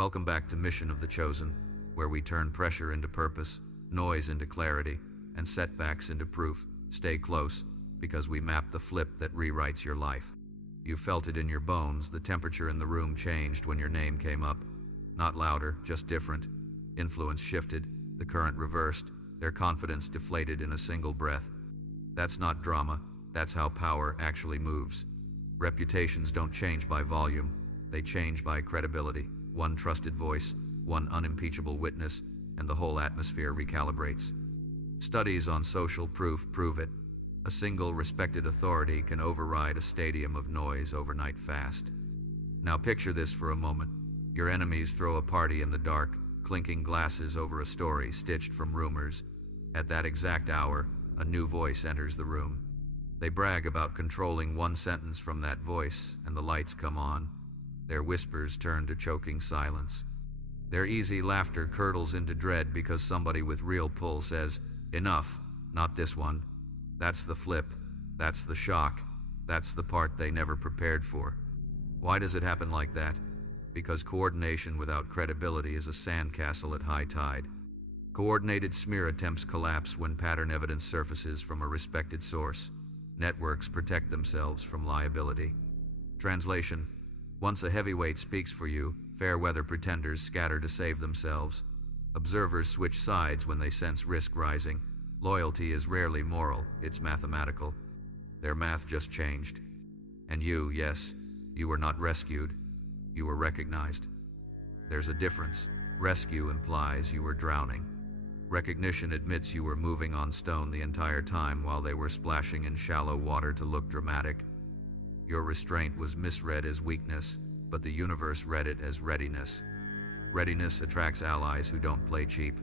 Welcome back to Mission of the Chosen, where we turn pressure into purpose, noise into clarity, and setbacks into proof. Stay close, because we map the flip that rewrites your life. You felt it in your bones. The temperature in the room changed when your name came up. Not louder, just different. Influence shifted, the current reversed, their confidence deflated in a single breath. That's not drama, that's how power actually moves. Reputations don't change by volume, they change by credibility. One trusted voice, one unimpeachable witness, and the whole atmosphere recalibrates. Studies on social proof prove it. A single respected authority can override a stadium of noise overnight fast. Now picture this for a moment. Your enemies throw a party in the dark, clinking glasses over a story stitched from rumors. At that exact hour, a new voice enters the room. They brag about controlling one sentence from that voice, and the lights come on. Their whispers turn to choking silence. Their easy laughter curdles into dread because somebody with real pull says, "Enough, not this one." That's the flip. That's the shock. That's the part they never prepared for. Why does it happen like that? Because coordination without credibility is a sandcastle at high tide. Coordinated smear attempts collapse when pattern evidence surfaces from a respected source. Networks protect themselves from liability. Translation: once a heavyweight speaks for you, fair-weather pretenders scatter to save themselves. Observers switch sides when they sense risk rising. Loyalty is rarely moral, it's mathematical. Their math just changed. And you, yes, you were not rescued. You were recognized. There's a difference. Rescue implies you were drowning. Recognition admits you were moving on stone the entire time while they were splashing in shallow water to look dramatic. Your restraint was misread as weakness, but the universe read it as readiness. Readiness attracts allies who don't play cheap.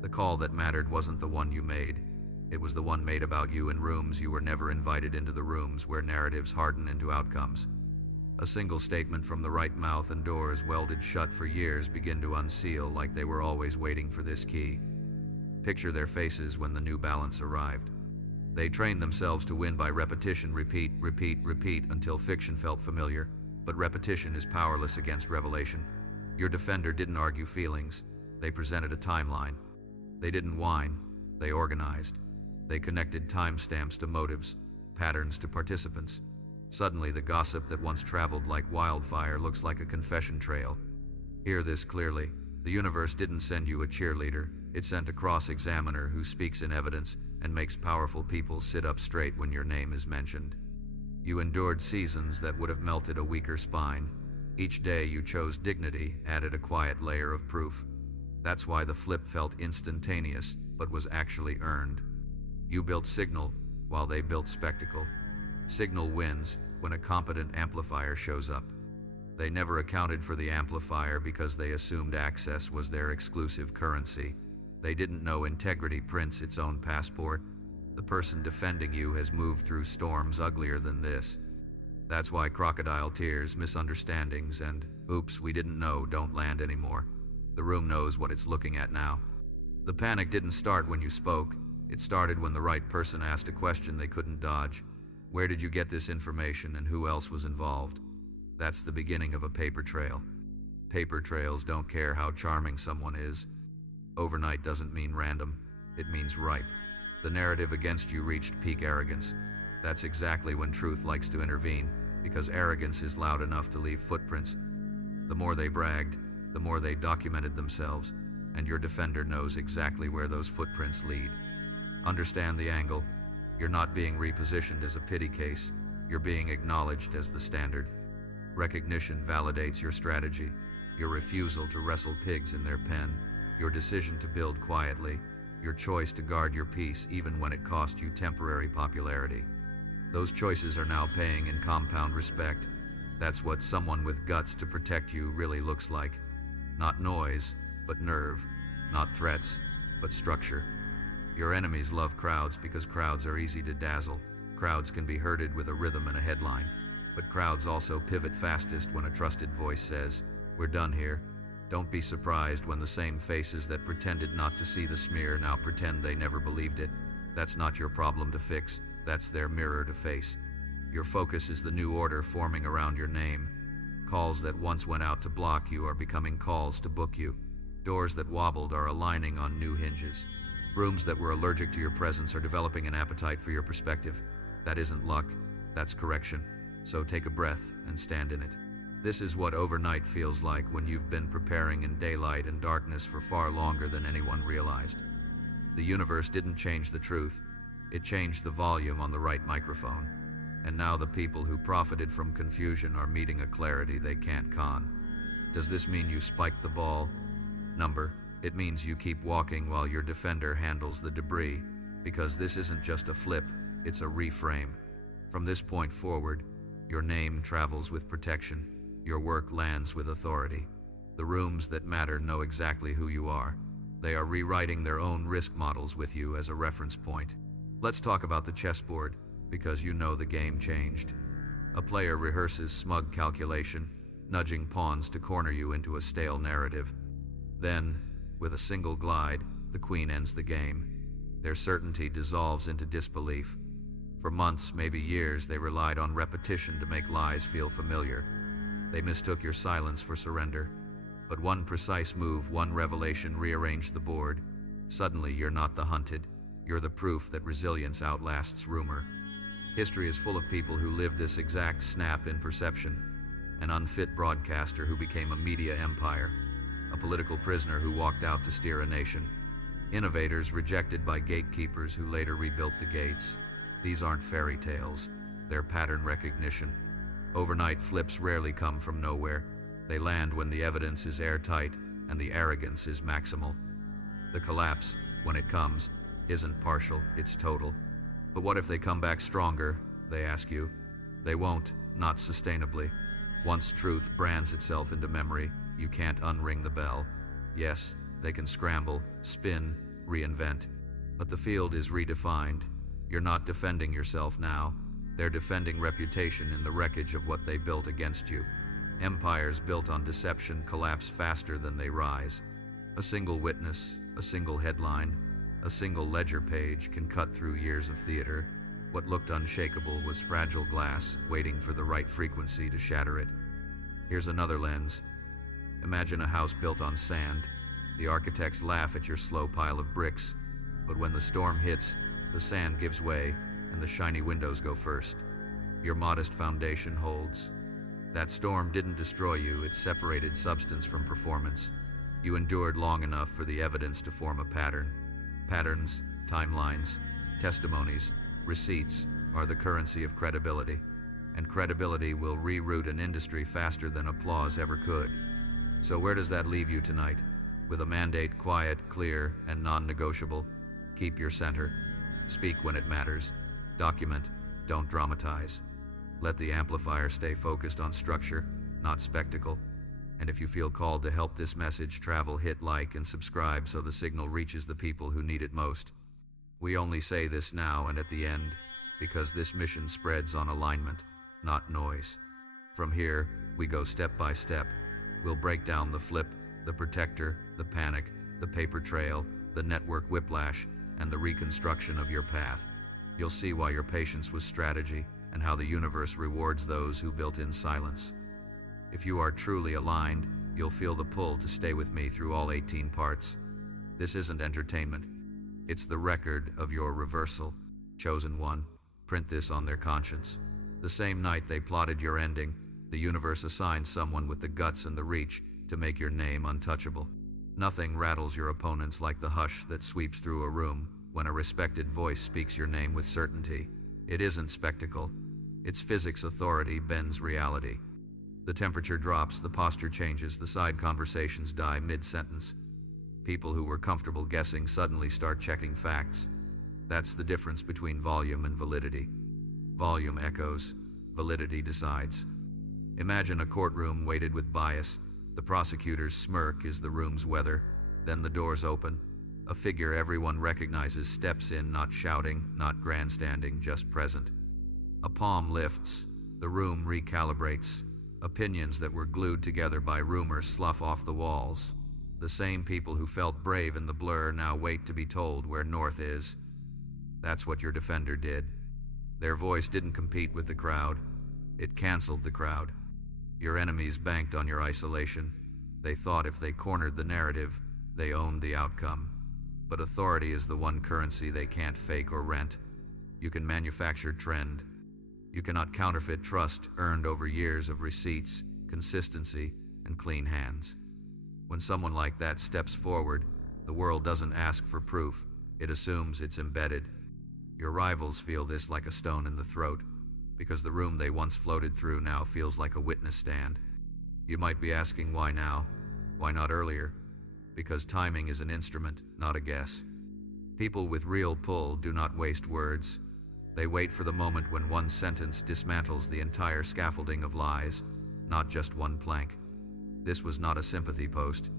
The call that mattered wasn't the one you made. It was the one made about you in rooms you were never invited into, the rooms where narratives harden into outcomes. A single statement from the right mouth and doors welded shut for years begin to unseal like they were always waiting for this key. Picture their faces when the new balance arrived. They trained themselves to win by repetition, repeat, repeat, repeat until fiction felt familiar, but repetition is powerless against revelation. Your defender didn't argue feelings, they presented a timeline. They didn't whine, they organized. They connected timestamps to motives, patterns to participants. Suddenly, the gossip that once traveled like wildfire looks like a confession trail. Hear this clearly. The universe didn't send you a cheerleader, it sent a cross-examiner who speaks in evidence and makes powerful people sit up straight when your name is mentioned. You endured seasons that would have melted a weaker spine. Each day you chose dignity, added a quiet layer of proof. That's why the flip felt instantaneous, but was actually earned. You built signal, while they built spectacle. Signal wins when a competent amplifier shows up. They never accounted for the amplifier because they assumed access was their exclusive currency. They didn't know integrity prints its own passport. The person defending you has moved through storms uglier than this. That's why crocodile tears, misunderstandings, and "oops, we didn't know" don't land anymore. The room knows what it's looking at now. The panic didn't start when you spoke. It started when the right person asked a question they couldn't dodge. Where did you get this information and who else was involved? That's the beginning of a paper trail. Paper trails don't care how charming someone is. Overnight doesn't mean random, it means ripe. The narrative against you reached peak arrogance. That's exactly when truth likes to intervene, because arrogance is loud enough to leave footprints. The more they bragged, the more they documented themselves, and your defender knows exactly where those footprints lead. Understand the angle. You're not being repositioned as a pity case, you're being acknowledged as the standard. Recognition validates your strategy, your refusal to wrestle pigs in their pen, your decision to build quietly, your choice to guard your peace even when it cost you temporary popularity. Those choices are now paying in compound respect. That's what someone with guts to protect you really looks like. Not noise, but nerve. Not threats, but structure. Your enemies love crowds because crowds are easy to dazzle. Crowds can be herded with a rhythm and a headline. But crowds also pivot fastest when a trusted voice says, "We're done here." Don't be surprised when the same faces that pretended not to see the smear now pretend they never believed it. That's not your problem to fix, that's their mirror to face. Your focus is the new order forming around your name. Calls that once went out to block you are becoming calls to book you. Doors that wobbled are aligning on new hinges. Rooms that were allergic to your presence are developing an appetite for your perspective. That isn't luck, that's correction. So take a breath and stand in it. This is what overnight feels like when you've been preparing in daylight and darkness for far longer than anyone realized. The universe didn't change the truth, it changed the volume on the right microphone. And now the people who profited from confusion are meeting a clarity they can't con. Does this mean you spiked the ball? Number, it means you keep walking while your defender handles the debris, because this isn't just a flip, it's a reframe. From this point forward, your name travels with protection, your work lands with authority. The rooms that matter know exactly who you are. They are rewriting their own risk models with you as a reference point. Let's talk about the chessboard, because you know the game changed. A player rehearses smug calculation, nudging pawns to corner you into a stale narrative. Then, with a single glide, the queen ends the game. Their certainty dissolves into disbelief. For months, maybe years, they relied on repetition to make lies feel familiar. They mistook your silence for surrender. But one precise move, one revelation rearranged the board. Suddenly, you're not the hunted. You're the proof that resilience outlasts rumor. History is full of people who lived this exact snap in perception. An unfit broadcaster who became a media empire. A political prisoner who walked out to steer a nation. Innovators rejected by gatekeepers who later rebuilt the gates. These aren't fairy tales, they're pattern recognition. Overnight flips rarely come from nowhere. They land when the evidence is airtight and the arrogance is maximal. The collapse, when it comes, isn't partial, it's total. But what if they come back stronger, they ask you? They won't, not sustainably. Once truth brands itself into memory, you can't unring the bell. Yes, they can scramble, spin, reinvent. But the field is redefined. You're not defending yourself now. They're defending reputation in the wreckage of what they built against you. Empires built on deception collapse faster than they rise. A single witness, a single headline, a single ledger page can cut through years of theater. What looked unshakable was fragile glass, waiting for the right frequency to shatter it. Here's another lens. Imagine a house built on sand. The architects laugh at your slow pile of bricks, but when the storm hits, the sand gives way and the shiny windows go first. Your modest foundation holds. That storm didn't destroy you, it separated substance from performance. You endured long enough for the evidence to form a pattern. Patterns, timelines, testimonies, receipts are the currency of credibility, and credibility will reroute an industry faster than applause ever could. So where does that leave you tonight? With a mandate quiet, clear, and non-negotiable. Keep your center. Speak when it matters. Document, don't dramatize. Let the amplifier stay focused on structure, not spectacle. And if you feel called to help this message travel, hit like and subscribe so the signal reaches the people who need it most. We only say this now and at the end, because this mission spreads on alignment, not noise. From here, we go step by step. We'll break down the flip, the protector, the panic, the paper trail, the network whiplash, and the reconstruction of your path. You'll see why your patience was strategy, and how the universe rewards those who built in silence. If you are truly aligned, you'll feel the pull to stay with me through all 18 parts. This isn't entertainment. It's the record of your reversal. Chosen one, print this on their conscience. The same night they plotted your ending, the universe assigned someone with the guts and the reach to make your name untouchable. Nothing rattles your opponents like the hush that sweeps through a room when a respected voice speaks your name with certainty. It isn't spectacle. It's physics authority bends reality. The temperature drops, the posture changes, the side conversations die mid-sentence. People who were comfortable guessing suddenly start checking facts. That's the difference between volume and validity. Volume echoes, validity decides. Imagine a courtroom weighted with bias. The prosecutor's smirk is the room's weather. Then the doors open. A figure everyone recognizes steps in, not shouting, not grandstanding, just present. A palm lifts. The room recalibrates. Opinions that were glued together by rumor slough off the walls. The same people who felt brave in the blur now wait to be told where north is. That's what your defender did. Their voice didn't compete with the crowd. It canceled the crowd. Your enemies banked on your isolation. They thought if they cornered the narrative, they owned the outcome. But authority is the one currency they can't fake or rent. You can manufacture trend. You cannot counterfeit trust earned over years of receipts, consistency, and clean hands. When someone like that steps forward, the world doesn't ask for proof. It assumes it's embedded. Your rivals feel this like a stone in the throat, because the room they once floated through now feels like a witness stand. You might be asking why now? Why not earlier? Because timing is an instrument, not a guess. People with real pull do not waste words. They wait for the moment when one sentence dismantles the entire scaffolding of lies, not just one plank. This was not a sympathy post.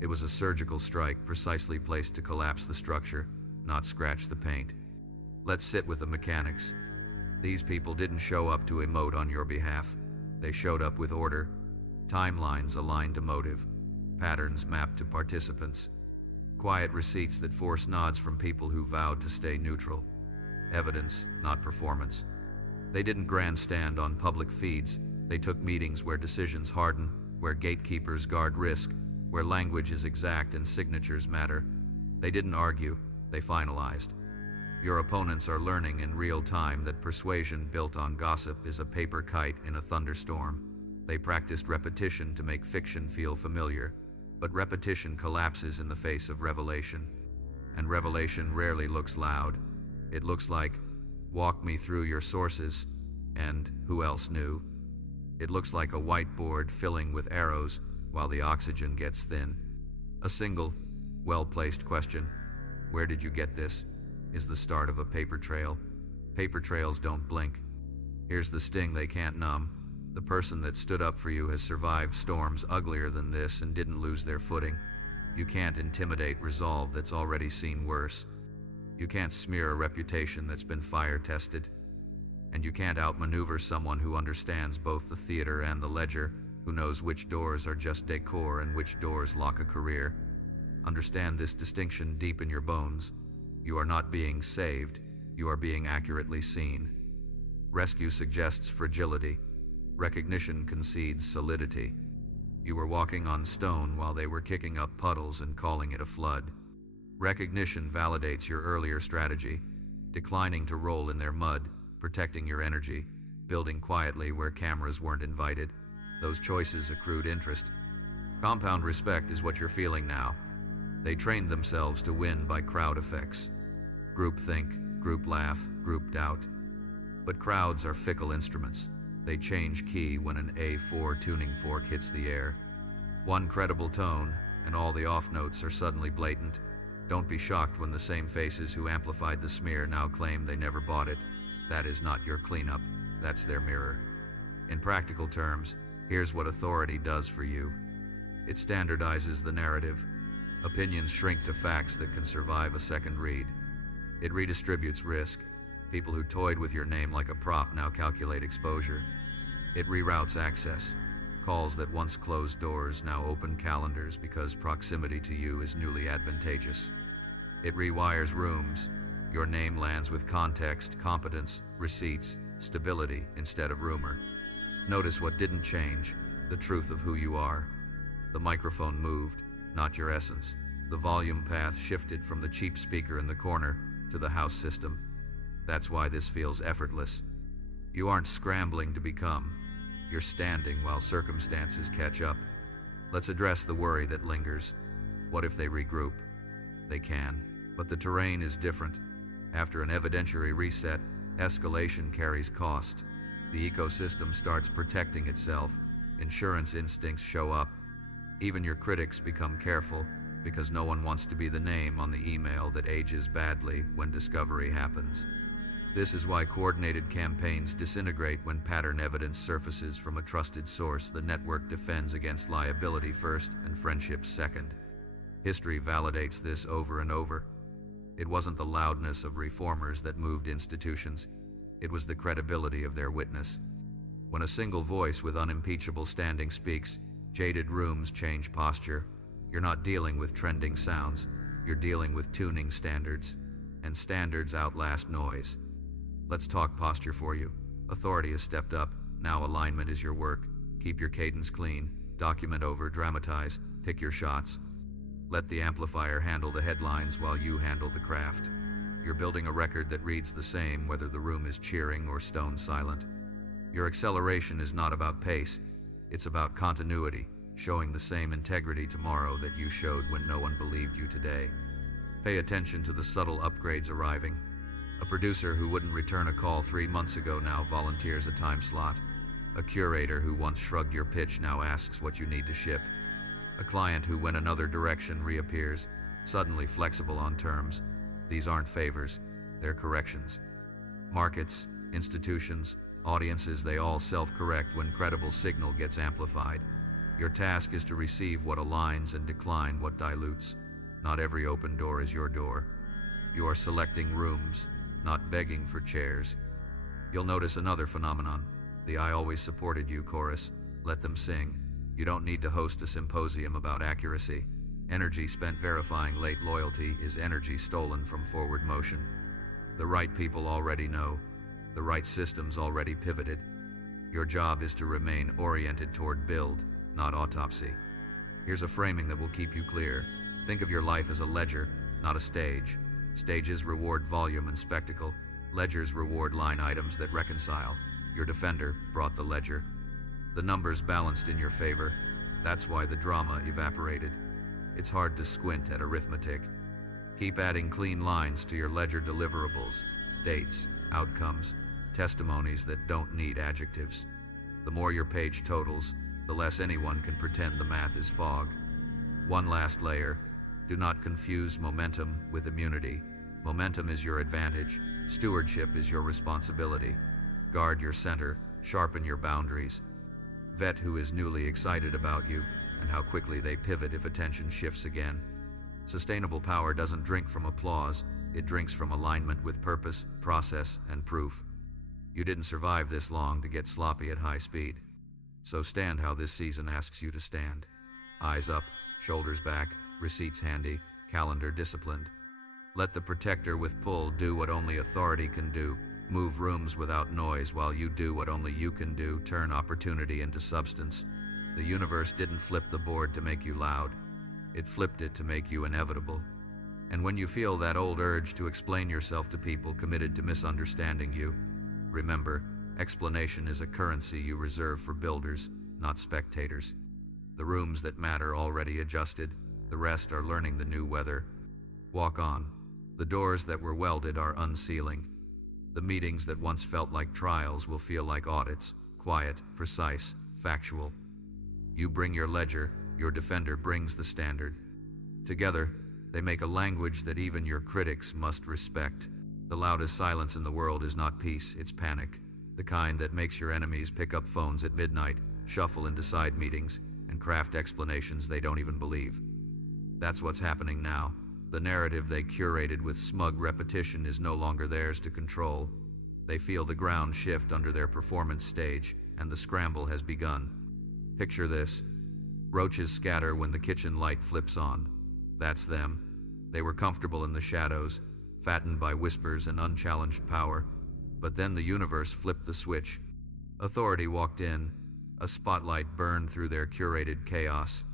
It was a surgical strike precisely placed to collapse the structure, not scratch the paint. Let's sit with the mechanics. These people didn't show up to emote on your behalf. They showed up with order, timelines aligned to motive, patterns mapped to participants, quiet receipts that force nods from people who vowed to stay neutral. Evidence, not performance. They didn't grandstand on public feeds. They took meetings where decisions harden, where gatekeepers guard risk, where language is exact and signatures matter. They didn't argue, they finalized. Your opponents are learning in real time that persuasion built on gossip is a paper kite in a thunderstorm. They practiced repetition to make fiction feel familiar, but repetition collapses in the face of revelation. And revelation rarely looks loud. It looks like, walk me through your sources, and who else knew? It looks like a whiteboard filling with arrows while the oxygen gets thin. A single, well-placed question, where did you get this, is the start of a paper trail. Paper trails don't blink. Here's the sting they can't numb. The person that stood up for you has survived storms uglier than this and didn't lose their footing. You can't intimidate resolve that's already seen worse. You can't smear a reputation that's been fire-tested. And you can't outmaneuver someone who understands both the theater and the ledger, who knows which doors are just decor and which doors lock a career. Understand this distinction deep in your bones. You are not being saved, you are being accurately seen. Rescue suggests fragility. Recognition concedes solidity. You were walking on stone while they were kicking up puddles and calling it a flood. Recognition validates your earlier strategy, declining to roll in their mud, protecting your energy, building quietly where cameras weren't invited. Those choices accrued interest. Compound respect is what you're feeling now. They trained themselves to win by crowd effects. Group think, group laugh, group doubt. But crowds are fickle instruments. They change key when an A4 tuning fork hits the air. One credible tone, and all the off notes are suddenly blatant. Don't be shocked when the same faces who amplified the smear now claim they never bought it. That is not your cleanup, that's their mirror. In practical terms, here's what authority does for you. It standardizes the narrative. Opinions shrink to facts that can survive a second read. It redistributes risk. People who toyed with your name like a prop now calculate exposure. It reroutes access. Calls that once closed doors now open calendars because proximity to you is newly advantageous. It rewires rooms. Your name lands with context, competence, receipts, stability instead of rumor. Notice what didn't change, the truth of who you are. The microphone moved, not your essence. The volume path shifted from the cheap speaker in the corner to the house system. That's why this feels effortless. You aren't scrambling to become. You're standing while circumstances catch up. Let's address the worry that lingers. What if they regroup? They can, but the terrain is different. After an evidentiary reset, escalation carries cost. The ecosystem starts protecting itself. Insurance instincts show up. Even your critics become careful because no one wants to be the name on the email that ages badly when discovery happens. This is why coordinated campaigns disintegrate when pattern evidence surfaces from a trusted source. The network defends against liability first and friendships second. History validates this over and over. It wasn't the loudness of reformers that moved institutions. It was the credibility of their witness. When a single voice with unimpeachable standing speaks, jaded rooms change posture. You're not dealing with trending sounds. You're dealing with tuning standards. And standards outlast noise. Let's talk posture for you. Authority has stepped up. Now alignment is your work. Keep Keep your cadence clean, document over, dramatize, pick your shots. Let the amplifier handle the headlines while you handle the craft. You're building a record that reads the same whether the room is cheering or stone silent. Your acceleration is not about pace, it's about continuity, showing the same integrity tomorrow that you showed when no one believed you today. Pay attention to the subtle upgrades arriving. A producer who wouldn't return a call 3 months ago now volunteers a time slot. A curator who once shrugged your pitch now asks what you need to ship. A client who went another direction reappears, suddenly flexible on terms. These aren't favors, they're corrections. Markets, institutions, audiences, they all self-correct when credible signal gets amplified. Your task is to receive what aligns and decline what dilutes. Not every open door is your door. You are selecting rooms, not begging for chairs. You'll notice another phenomenon. The "I always supported you" chorus. Let them sing. You don't need to host a symposium about accuracy. Energy spent verifying late loyalty is energy stolen from forward motion. The right people already know. The right systems already pivoted. Your job is to remain oriented toward build, not autopsy. Here's a framing that will keep you clear. Think of your life as a ledger, not a stage. Stages reward volume and spectacle. Ledgers reward line items that reconcile. Your defender brought the ledger. The numbers balanced in your favor. That's why the drama evaporated. It's hard to squint at arithmetic. Keep adding clean lines to your ledger deliverables, dates, outcomes, testimonies that don't need adjectives. The more your page totals, the less anyone can pretend the math is fog. One last layer. Do not confuse momentum with immunity. Momentum is your advantage. Stewardship is your responsibility. Guard your center. Sharpen your boundaries. Vet who is newly excited about you and how quickly they pivot if attention shifts again. Sustainable power doesn't drink from applause. It drinks from alignment with purpose, process, and proof. You didn't survive this long to get sloppy at high speed. So stand how this season asks you to stand. Eyes up, shoulders back, receipts handy, calendar disciplined. Let the protector with pull do what only authority can do. Move rooms without noise while you do what only you can do. Turn opportunity into substance. The universe didn't flip the board to make you loud. It flipped it to make you inevitable. And when you feel that old urge to explain yourself to people committed to misunderstanding you, remember, explanation is a currency you reserve for builders, not spectators. The rooms that matter already adjusted. The rest are learning the new weather. Walk on. The doors that were welded are unsealing. The meetings that once felt like trials will feel like audits, quiet, precise, factual. You bring your ledger, your defender brings the standard. Together, they make a language that even your critics must respect. The loudest silence in the world is not peace, it's panic. The kind that makes your enemies pick up phones at midnight, shuffle into side meetings, and craft explanations they don't even believe. That's what's happening now. The narrative they curated with smug repetition is no longer theirs to control. They feel the ground shift under their performance stage, and the scramble has begun. Picture this. Roaches scatter when the kitchen light flips on. That's them. They were comfortable in the shadows, fattened by whispers and unchallenged power. But then the universe flipped the switch. Authority walked in. A spotlight burned through their curated chaos.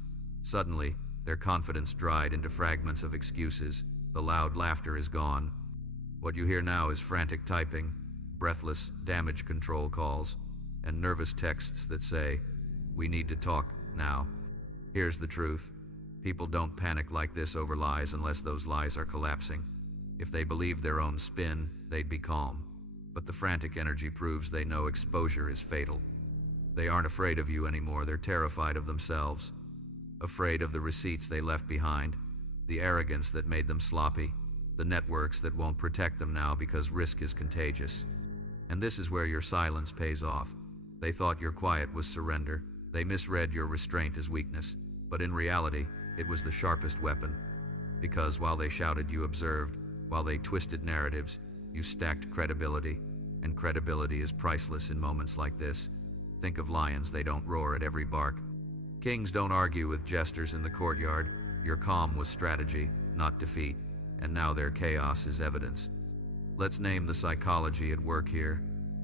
Suddenly, their confidence dried into fragments of excuses. The loud laughter is gone. What you hear now is frantic typing, breathless damage control calls, and nervous texts that say, "We need to talk now." Here's the truth. People don't panic like this over lies unless those lies are collapsing. If they believed their own spin, they'd be calm. But the frantic energy proves they know exposure is fatal. They aren't afraid of you anymore, they're terrified of themselves. Afraid of the receipts they left behind, the arrogance that made them sloppy, the networks that won't protect them now because risk is contagious. And this is where your silence pays off. They thought your quiet was surrender. They misread your restraint as weakness. But in reality, it was the sharpest weapon. Because while they shouted, you observed. While they twisted narratives, you stacked credibility. And credibility is priceless in moments like this. Think of lions, they don't roar at every bark. Kings don't argue with jesters in the courtyard. Your calm was strategy, not defeat, and now their chaos is evidence. Let's name the psychology at work here.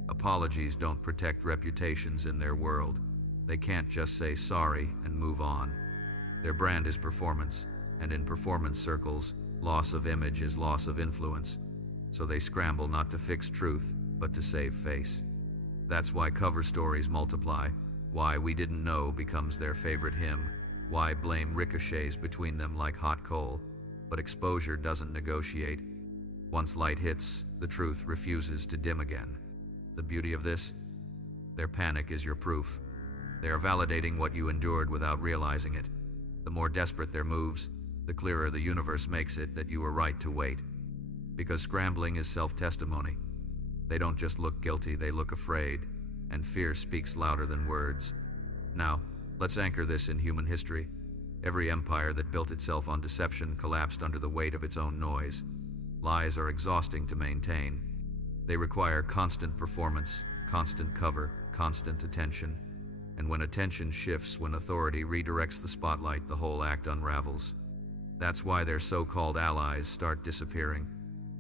Apologies don't protect reputations in their world. They can't just say sorry and move on. Their brand is performance, and in performance circles, loss of image is loss of influence. So they scramble not to fix truth, but to save face. That's why cover stories multiply, why We Didn't Know becomes their favorite hymn, why blame ricochets between them like hot coal. But exposure doesn't negotiate. Once light hits, the truth refuses to dim again. The beauty of this? Their panic is your proof. They are validating what you endured without realizing it. The more desperate their moves, the clearer the universe makes it that you were right to wait. Because scrambling is self-testimony. They don't just look guilty, they look afraid, and fear speaks louder than words. Now, let's anchor this in human history. Every empire that built itself on deception collapsed under the weight of its own noise. Lies are exhausting to maintain. They require constant performance, constant cover, constant attention. And when attention shifts, when authority redirects the spotlight, the whole act unravels. That's why their so-called allies start disappearing.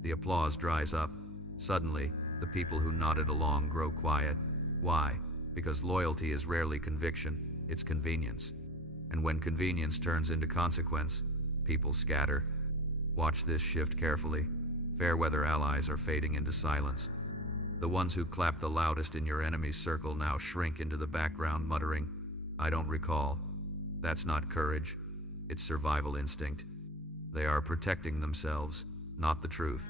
The applause dries up. Suddenly, the people who nodded along grow quiet. Why? Because loyalty is rarely conviction, it's convenience. And when convenience turns into consequence, people scatter. Watch this shift carefully. Fair-weather allies are fading into silence. The ones who clap the loudest in your enemy's circle now shrink into the background, muttering, "I don't recall." That's not courage, it's survival instinct. They are protecting themselves, not the truth.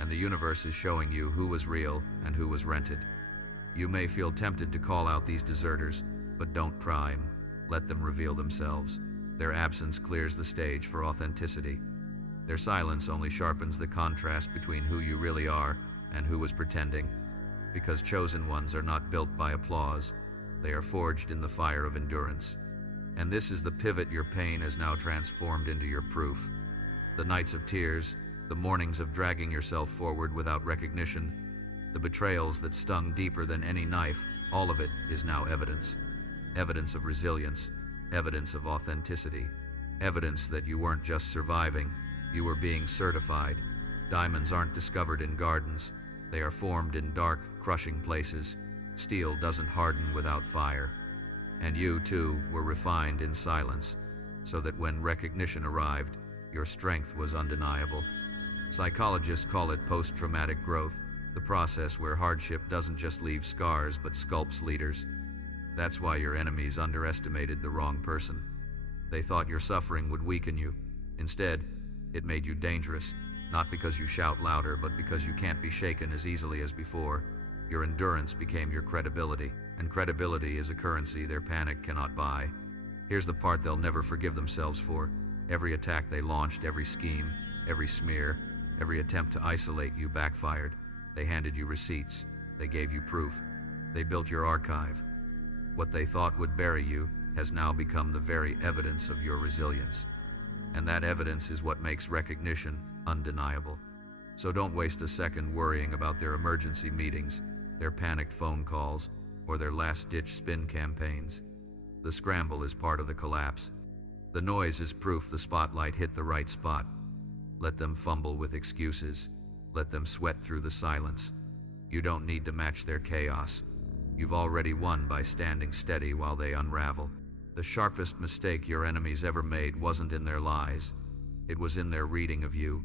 And the universe is showing you who was real and who was rented. You may feel tempted to call out these deserters, but don't prime. Let them reveal themselves. Their absence clears the stage for authenticity. Their silence only sharpens the contrast between who you really are and who was pretending. Because chosen ones are not built by applause, they are forged in the fire of endurance. And this is the pivot your pain has now transformed into your proof. The nights of tears, the mornings of dragging yourself forward without recognition, the betrayals that stung deeper than any knife, all of it is now evidence. Evidence of resilience, evidence of authenticity, evidence that you weren't just surviving, you were being certified. Diamonds aren't discovered in gardens, they are formed in dark, crushing places. Steel doesn't harden without fire. And you, too, were refined in silence, so that when recognition arrived, your strength was undeniable. Psychologists call it post-traumatic growth, the process where hardship doesn't just leave scars but sculpts leaders. That's why your enemies underestimated the wrong person. They thought your suffering would weaken you. Instead, it made you dangerous, not because you shout louder, but because you can't be shaken as easily as before. Your endurance became your credibility, and credibility is a currency their panic cannot buy. Here's the part they'll never forgive themselves for. Every attack they launched, every scheme, every smear, every attempt to isolate you backfired. They handed you receipts. They gave you proof. They built your archive. What they thought would bury you has now become the very evidence of your resilience. And that evidence is what makes recognition undeniable. So don't waste a second worrying about their emergency meetings, their panicked phone calls, or their last-ditch spin campaigns. The scramble is part of the collapse. The noise is proof the spotlight hit the right spot. Let them fumble with excuses. Let them sweat through the silence. You don't need to match their chaos. You've already won by standing steady while they unravel. The sharpest mistake your enemies ever made wasn't in their lies. It was in their reading of you.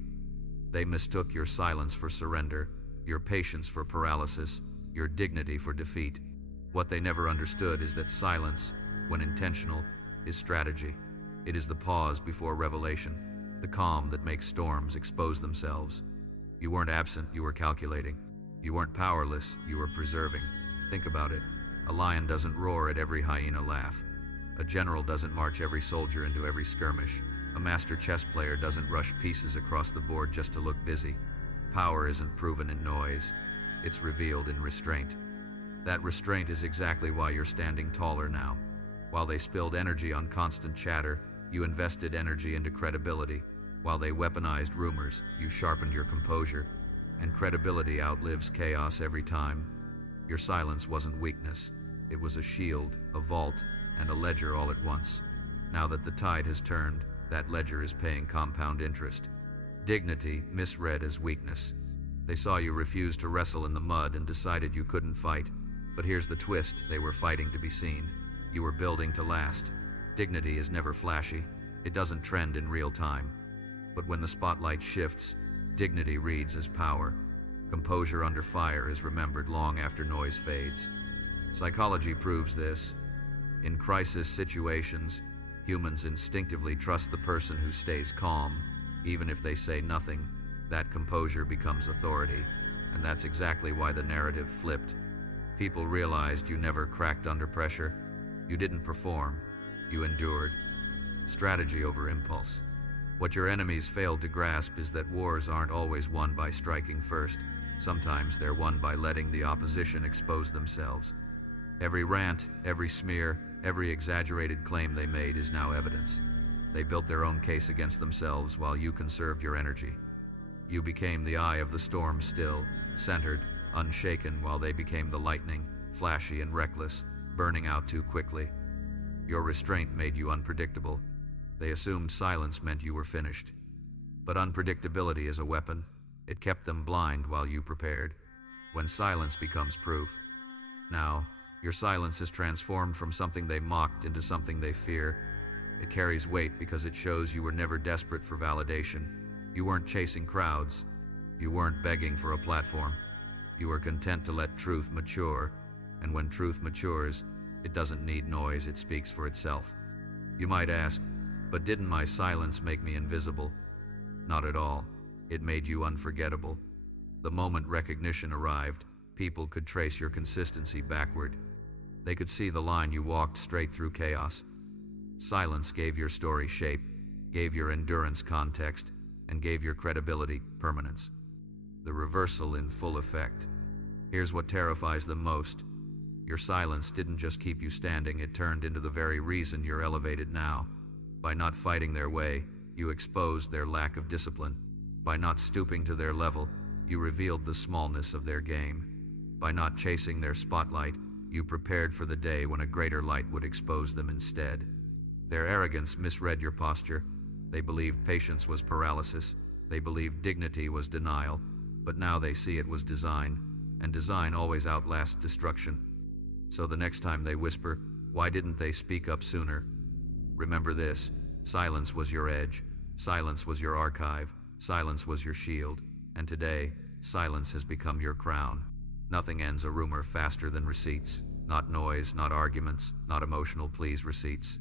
They mistook your silence for surrender, your patience for paralysis, your dignity for defeat. What they never understood is that silence, when intentional, is strategy. It is the pause before revelation, the calm that makes storms expose themselves. You weren't absent, you were calculating. You weren't powerless, you were preserving. Think about it. A lion doesn't roar at every hyena laugh. A general doesn't march every soldier into every skirmish. A master chess player doesn't rush pieces across the board just to look busy. Power isn't proven in noise. It's revealed in restraint. That restraint is exactly why you're standing taller now. While they spilled energy on constant chatter, you invested energy into credibility. While they weaponized rumors, you sharpened your composure. And credibility outlives chaos every time. Your silence wasn't weakness. It was a shield, a vault, and a ledger all at once. Now that the tide has turned, that ledger is paying compound interest. Dignity misread as weakness. They saw you refuse to wrestle in the mud and decided you couldn't fight. But here's the twist, they were fighting to be seen. You were building to last. Dignity is never flashy. It doesn't trend in real time. But when the spotlight shifts, dignity reads as power. Composure under fire is remembered long after noise fades. Psychology proves this. In crisis situations, humans instinctively trust the person who stays calm. Even if they say nothing, that composure becomes authority. And that's exactly why the narrative flipped. People realized you never cracked under pressure. You didn't perform. You endured. Strategy over impulse. What your enemies failed to grasp is that wars aren't always won by striking first. Sometimes they're won by letting the opposition expose themselves. Every rant, every smear, every exaggerated claim they made is now evidence. They built their own case against themselves while you conserved your energy. You became the eye of the storm, still, centered, unshaken, while they became the lightning, flashy and reckless, burning out too quickly. Your restraint made you unpredictable. They assumed silence meant you were finished. But unpredictability is a weapon. It kept them blind while you prepared. When silence becomes proof. Now, your silence is transformed from something they mocked into something they fear. It carries weight because it shows you were never desperate for validation. You weren't chasing crowds. You weren't begging for a platform. You were content to let truth mature. And when truth matures, it doesn't need noise, it speaks for itself. You might ask, but didn't my silence make me invisible? Not at all. It made you unforgettable. The moment recognition arrived, people could trace your consistency backward. They could see the line you walked straight through chaos. Silence gave your story shape, gave your endurance context, and gave your credibility permanence. The reversal in full effect. Here's what terrifies them most. Your silence didn't just keep you standing, it turned into the very reason you're elevated now. By not fighting their way, you exposed their lack of discipline. By not stooping to their level, you revealed the smallness of their game. By not chasing their spotlight, you prepared for the day when a greater light would expose them instead. Their arrogance misread your posture. They believed patience was paralysis. They believed dignity was denial. But now they see it was design, and design always outlasts destruction. So the next time they whisper, why didn't they speak up sooner? Remember this, silence was your edge. Silence was your archive. Silence was your shield. And today, silence has become your crown. Nothing ends a rumor faster than receipts. Not noise, not arguments, not emotional pleas, receipts.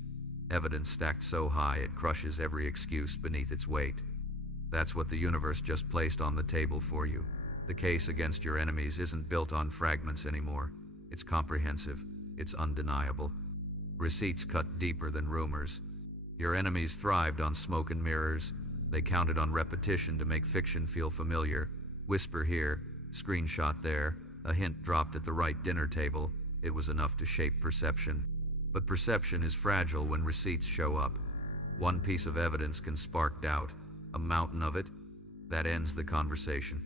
Evidence stacked so high it crushes every excuse beneath its weight. That's what the universe just placed on the table for you. The case against your enemies isn't built on fragments anymore. It's comprehensive. It's undeniable. Receipts cut deeper than rumors. Your enemies thrived on smoke and mirrors. They counted on repetition to make fiction feel familiar. Whisper here, screenshot there, a hint dropped at the right dinner table. It was enough to shape perception. But perception is fragile when receipts show up. One piece of evidence can spark doubt. A mountain of it, that ends the conversation.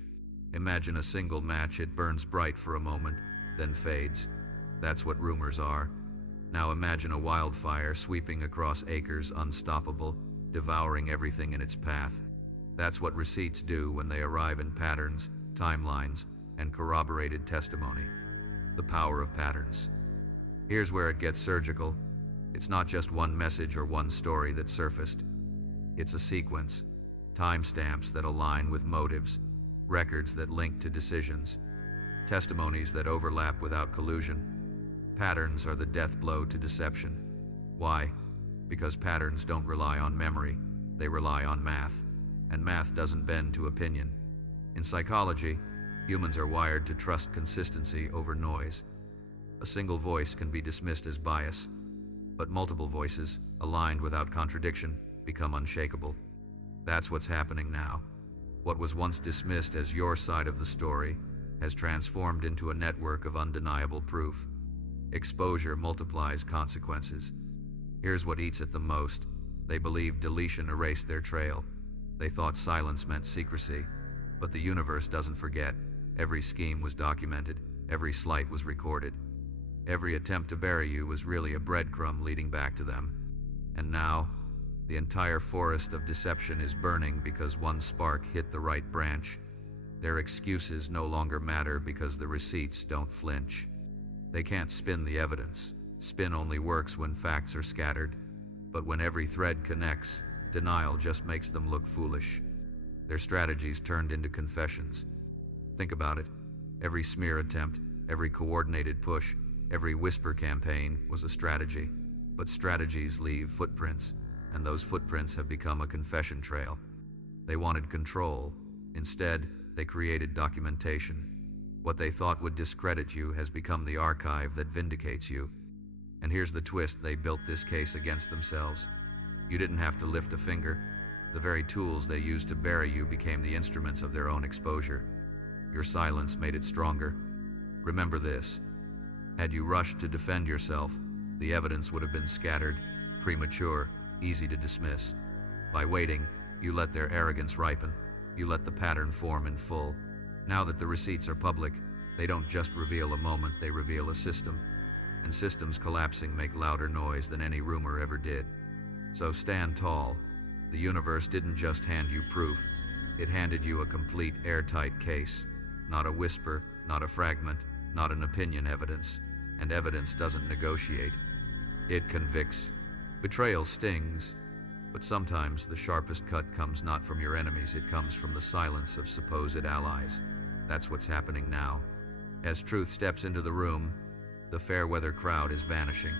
Imagine a single match, it burns bright for a moment, then fades. That's what rumors are. Now imagine a wildfire sweeping across acres, unstoppable, devouring everything in its path. That's what receipts do when they arrive in patterns, timelines, and corroborated testimony. The power of patterns. Here's where it gets surgical. It's not just one message or one story that surfaced. It's a sequence. Timestamps that align with motives. Records that link to decisions. Testimonies that overlap without collusion. Patterns are the death blow to deception. Why? Because patterns don't rely on memory. They rely on math. And math doesn't bend to opinion. In psychology, humans are wired to trust consistency over noise. A single voice can be dismissed as bias, but multiple voices, aligned without contradiction, become unshakable. That's what's happening now. What was once dismissed as your side of the story has transformed into a network of undeniable proof. Exposure multiplies consequences. Here's what eats at them most. They believed deletion erased their trail. They thought silence meant secrecy. But the universe doesn't forget. Every scheme was documented. Every slight was recorded. Every attempt to bury you was really a breadcrumb leading back to them. And now, the entire forest of deception is burning because one spark hit the right branch. Their excuses no longer matter because the receipts don't flinch. They can't spin the evidence. Spin only works when facts are scattered, but when every thread connects, denial just makes them look foolish. Their strategies turned into confessions. Think about it. Every smear attempt, every coordinated push, every whisper campaign was a strategy. But strategies leave footprints, and those footprints have become a confession trail. They wanted control. Instead, they created documentation. What they thought would discredit you has become the archive that vindicates you. And here's the twist: they built this case against themselves. You didn't have to lift a finger. The very tools they used to bury you became the instruments of their own exposure. Your silence made it stronger. Remember this: had you rushed to defend yourself, the evidence would have been scattered, premature, easy to dismiss. By waiting, you let their arrogance ripen. You let the pattern form in full. Now that the receipts are public, they don't just reveal a moment, they reveal a system. And systems collapsing make louder noise than any rumor ever did. So stand tall. The universe didn't just hand you proof, it handed you a complete, airtight case. Not a whisper, not a fragment, not an opinion. Evidence. And evidence doesn't negotiate. It convicts. Betrayal stings, but sometimes the sharpest cut comes not from your enemies, it comes from the silence of supposed allies. That's what's happening now. As truth steps into the room, the fair weather crowd is vanishing.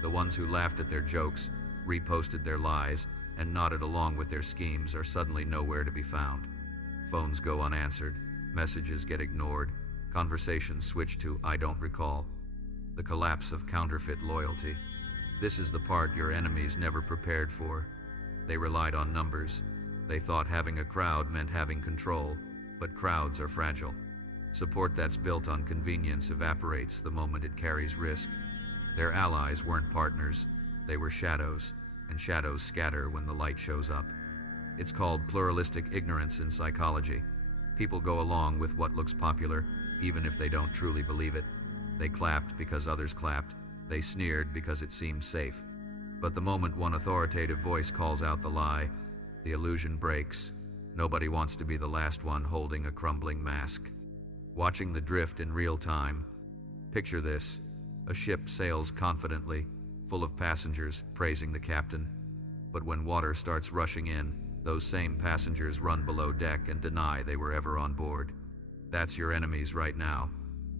The ones who laughed at their jokes, reposted their lies, and nodded along with their schemes are suddenly nowhere to be found. Phones go unanswered, messages get ignored, conversations switch to "I don't recall." The collapse of counterfeit loyalty. This is the part your enemies never prepared for. They relied on numbers. They thought having a crowd meant having control, but crowds are fragile. Support that's built on convenience evaporates the moment it carries risk. Their allies weren't partners, they were shadows, and shadows scatter when the light shows up. It's called pluralistic ignorance in psychology. People go along with what looks popular, even if they don't truly believe it. They clapped because others clapped. They sneered because it seemed safe. But the moment one authoritative voice calls out the lie, the illusion breaks. Nobody wants to be the last one holding a crumbling mask. Watching the drift in real time. Picture this: a ship sails confidently, full of passengers praising the captain. But when water starts rushing in, those same passengers run below deck and deny they were ever on board. That's your enemies right now.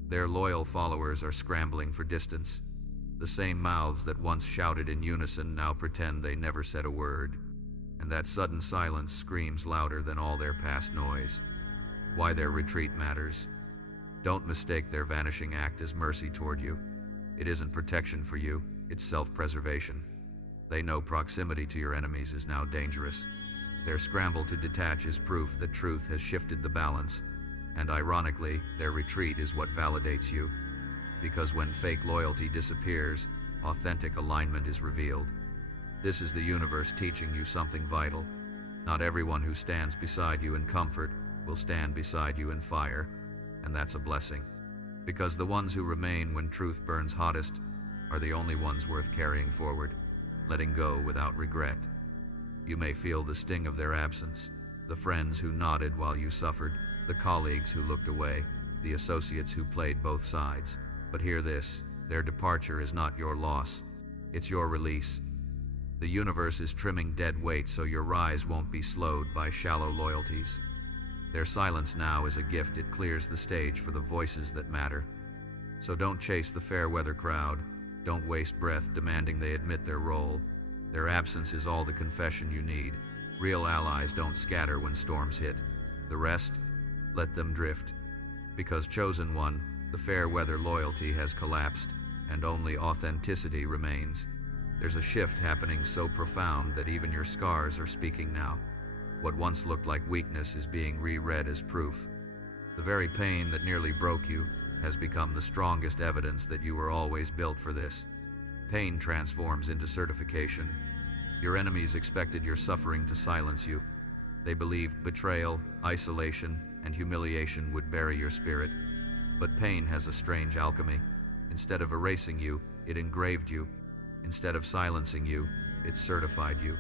Their loyal followers are scrambling for distance. The same mouths that once shouted in unison now pretend they never said a word. And that sudden silence screams louder than all their past noise. Why their retreat matters. Don't mistake their vanishing act as mercy toward you. It isn't protection for you, it's self-preservation. They know proximity to your enemies is now dangerous. Their scramble to detach is proof that truth has shifted the balance. And ironically, their retreat is what validates you. Because when fake loyalty disappears, authentic alignment is revealed. This is the universe teaching you something vital. Not everyone who stands beside you in comfort will stand beside you in fire, and that's a blessing. Because the ones who remain when truth burns hottest are the only ones worth carrying forward, letting go without regret. You may feel the sting of their absence, the friends who nodded while you suffered, the colleagues who looked away, the associates who played both sides. But hear this: their departure is not your loss, it's your release. The universe is trimming dead weight so your rise won't be slowed by shallow loyalties. Their silence now is a gift, it clears the stage for the voices that matter. So don't chase the fair weather crowd, don't waste breath demanding they admit their role. Their absence is all the confession you need. Real allies don't scatter when storms hit. The rest, let them drift. Because chosen one, the fair weather loyalty has collapsed, and only authenticity remains. There's a shift happening so profound that even your scars are speaking now. What once looked like weakness is being reread as proof. The very pain that nearly broke you has become the strongest evidence that you were always built for this. Pain transforms into certification. Your enemies expected your suffering to silence you. They believed betrayal, isolation, and humiliation would bury your spirit. But pain has a strange alchemy. Instead of erasing you, it engraved you. Instead of silencing you, it certified you.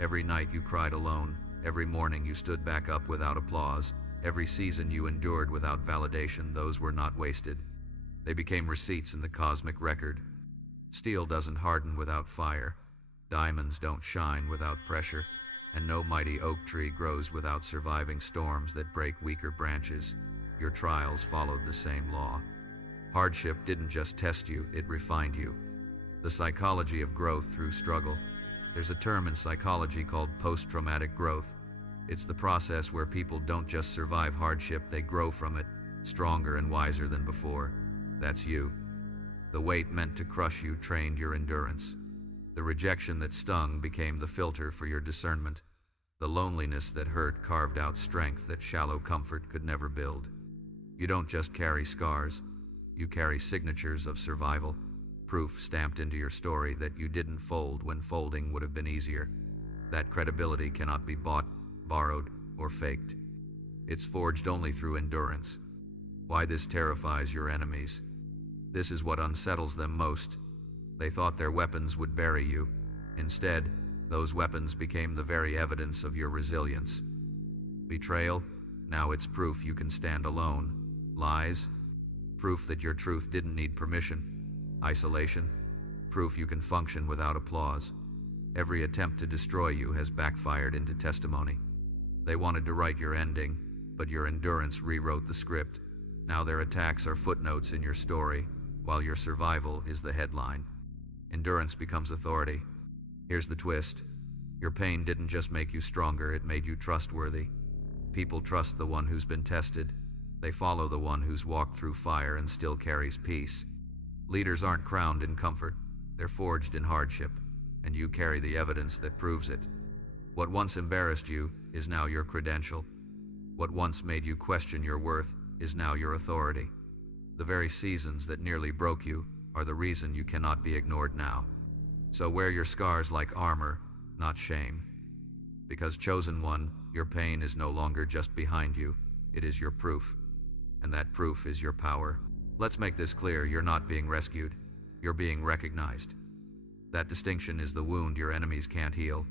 Every night you cried alone. Every morning you stood back up without applause. Every season you endured without validation. Those were not wasted. They became receipts in the cosmic record. Steel doesn't harden without fire, diamonds don't shine without pressure, and no mighty oak tree grows without surviving storms that break weaker branches. Your trials followed the same law. Hardship didn't just test you, it refined you. The psychology of growth through struggle. There's a term in psychology called post-traumatic growth. It's the process where people don't just survive hardship, they grow from it, stronger and wiser than before. That's you. The weight meant to crush you trained your endurance. The rejection that stung became the filter for your discernment. The loneliness that hurt carved out strength that shallow comfort could never build. You don't just carry scars, you carry signatures of survival, proof stamped into your story that you didn't fold when folding would have been easier. That credibility cannot be bought, borrowed, or faked. It's forged only through endurance. Why this terrifies your enemies. This is what unsettles them most. They thought their weapons would bury you. Instead, those weapons became the very evidence of your resilience. Betrayal? Now it's proof you can stand alone. Lies? Proof that your truth didn't need permission. Isolation? Proof you can function without applause. Every attempt to destroy you has backfired into testimony. They wanted to write your ending, but your endurance rewrote the script. Now their attacks are footnotes in your story, while your survival is the headline. Endurance becomes authority. Here's the twist. Your pain didn't just make you stronger, it made you trustworthy. People trust the one who's been tested. They follow the one who's walked through fire and still carries peace. Leaders aren't crowned in comfort, they're forged in hardship, and you carry the evidence that proves it. What once embarrassed you is now your credential. What once made you question your worth is now your authority. The very seasons that nearly broke you are the reason you cannot be ignored now. So wear your scars like armor, not shame. Because chosen one, your pain is no longer just behind you, it is your proof. And that proof is your power. Let's make this clear, you're not being rescued, you're being recognized. That distinction is the wound your enemies can't heal.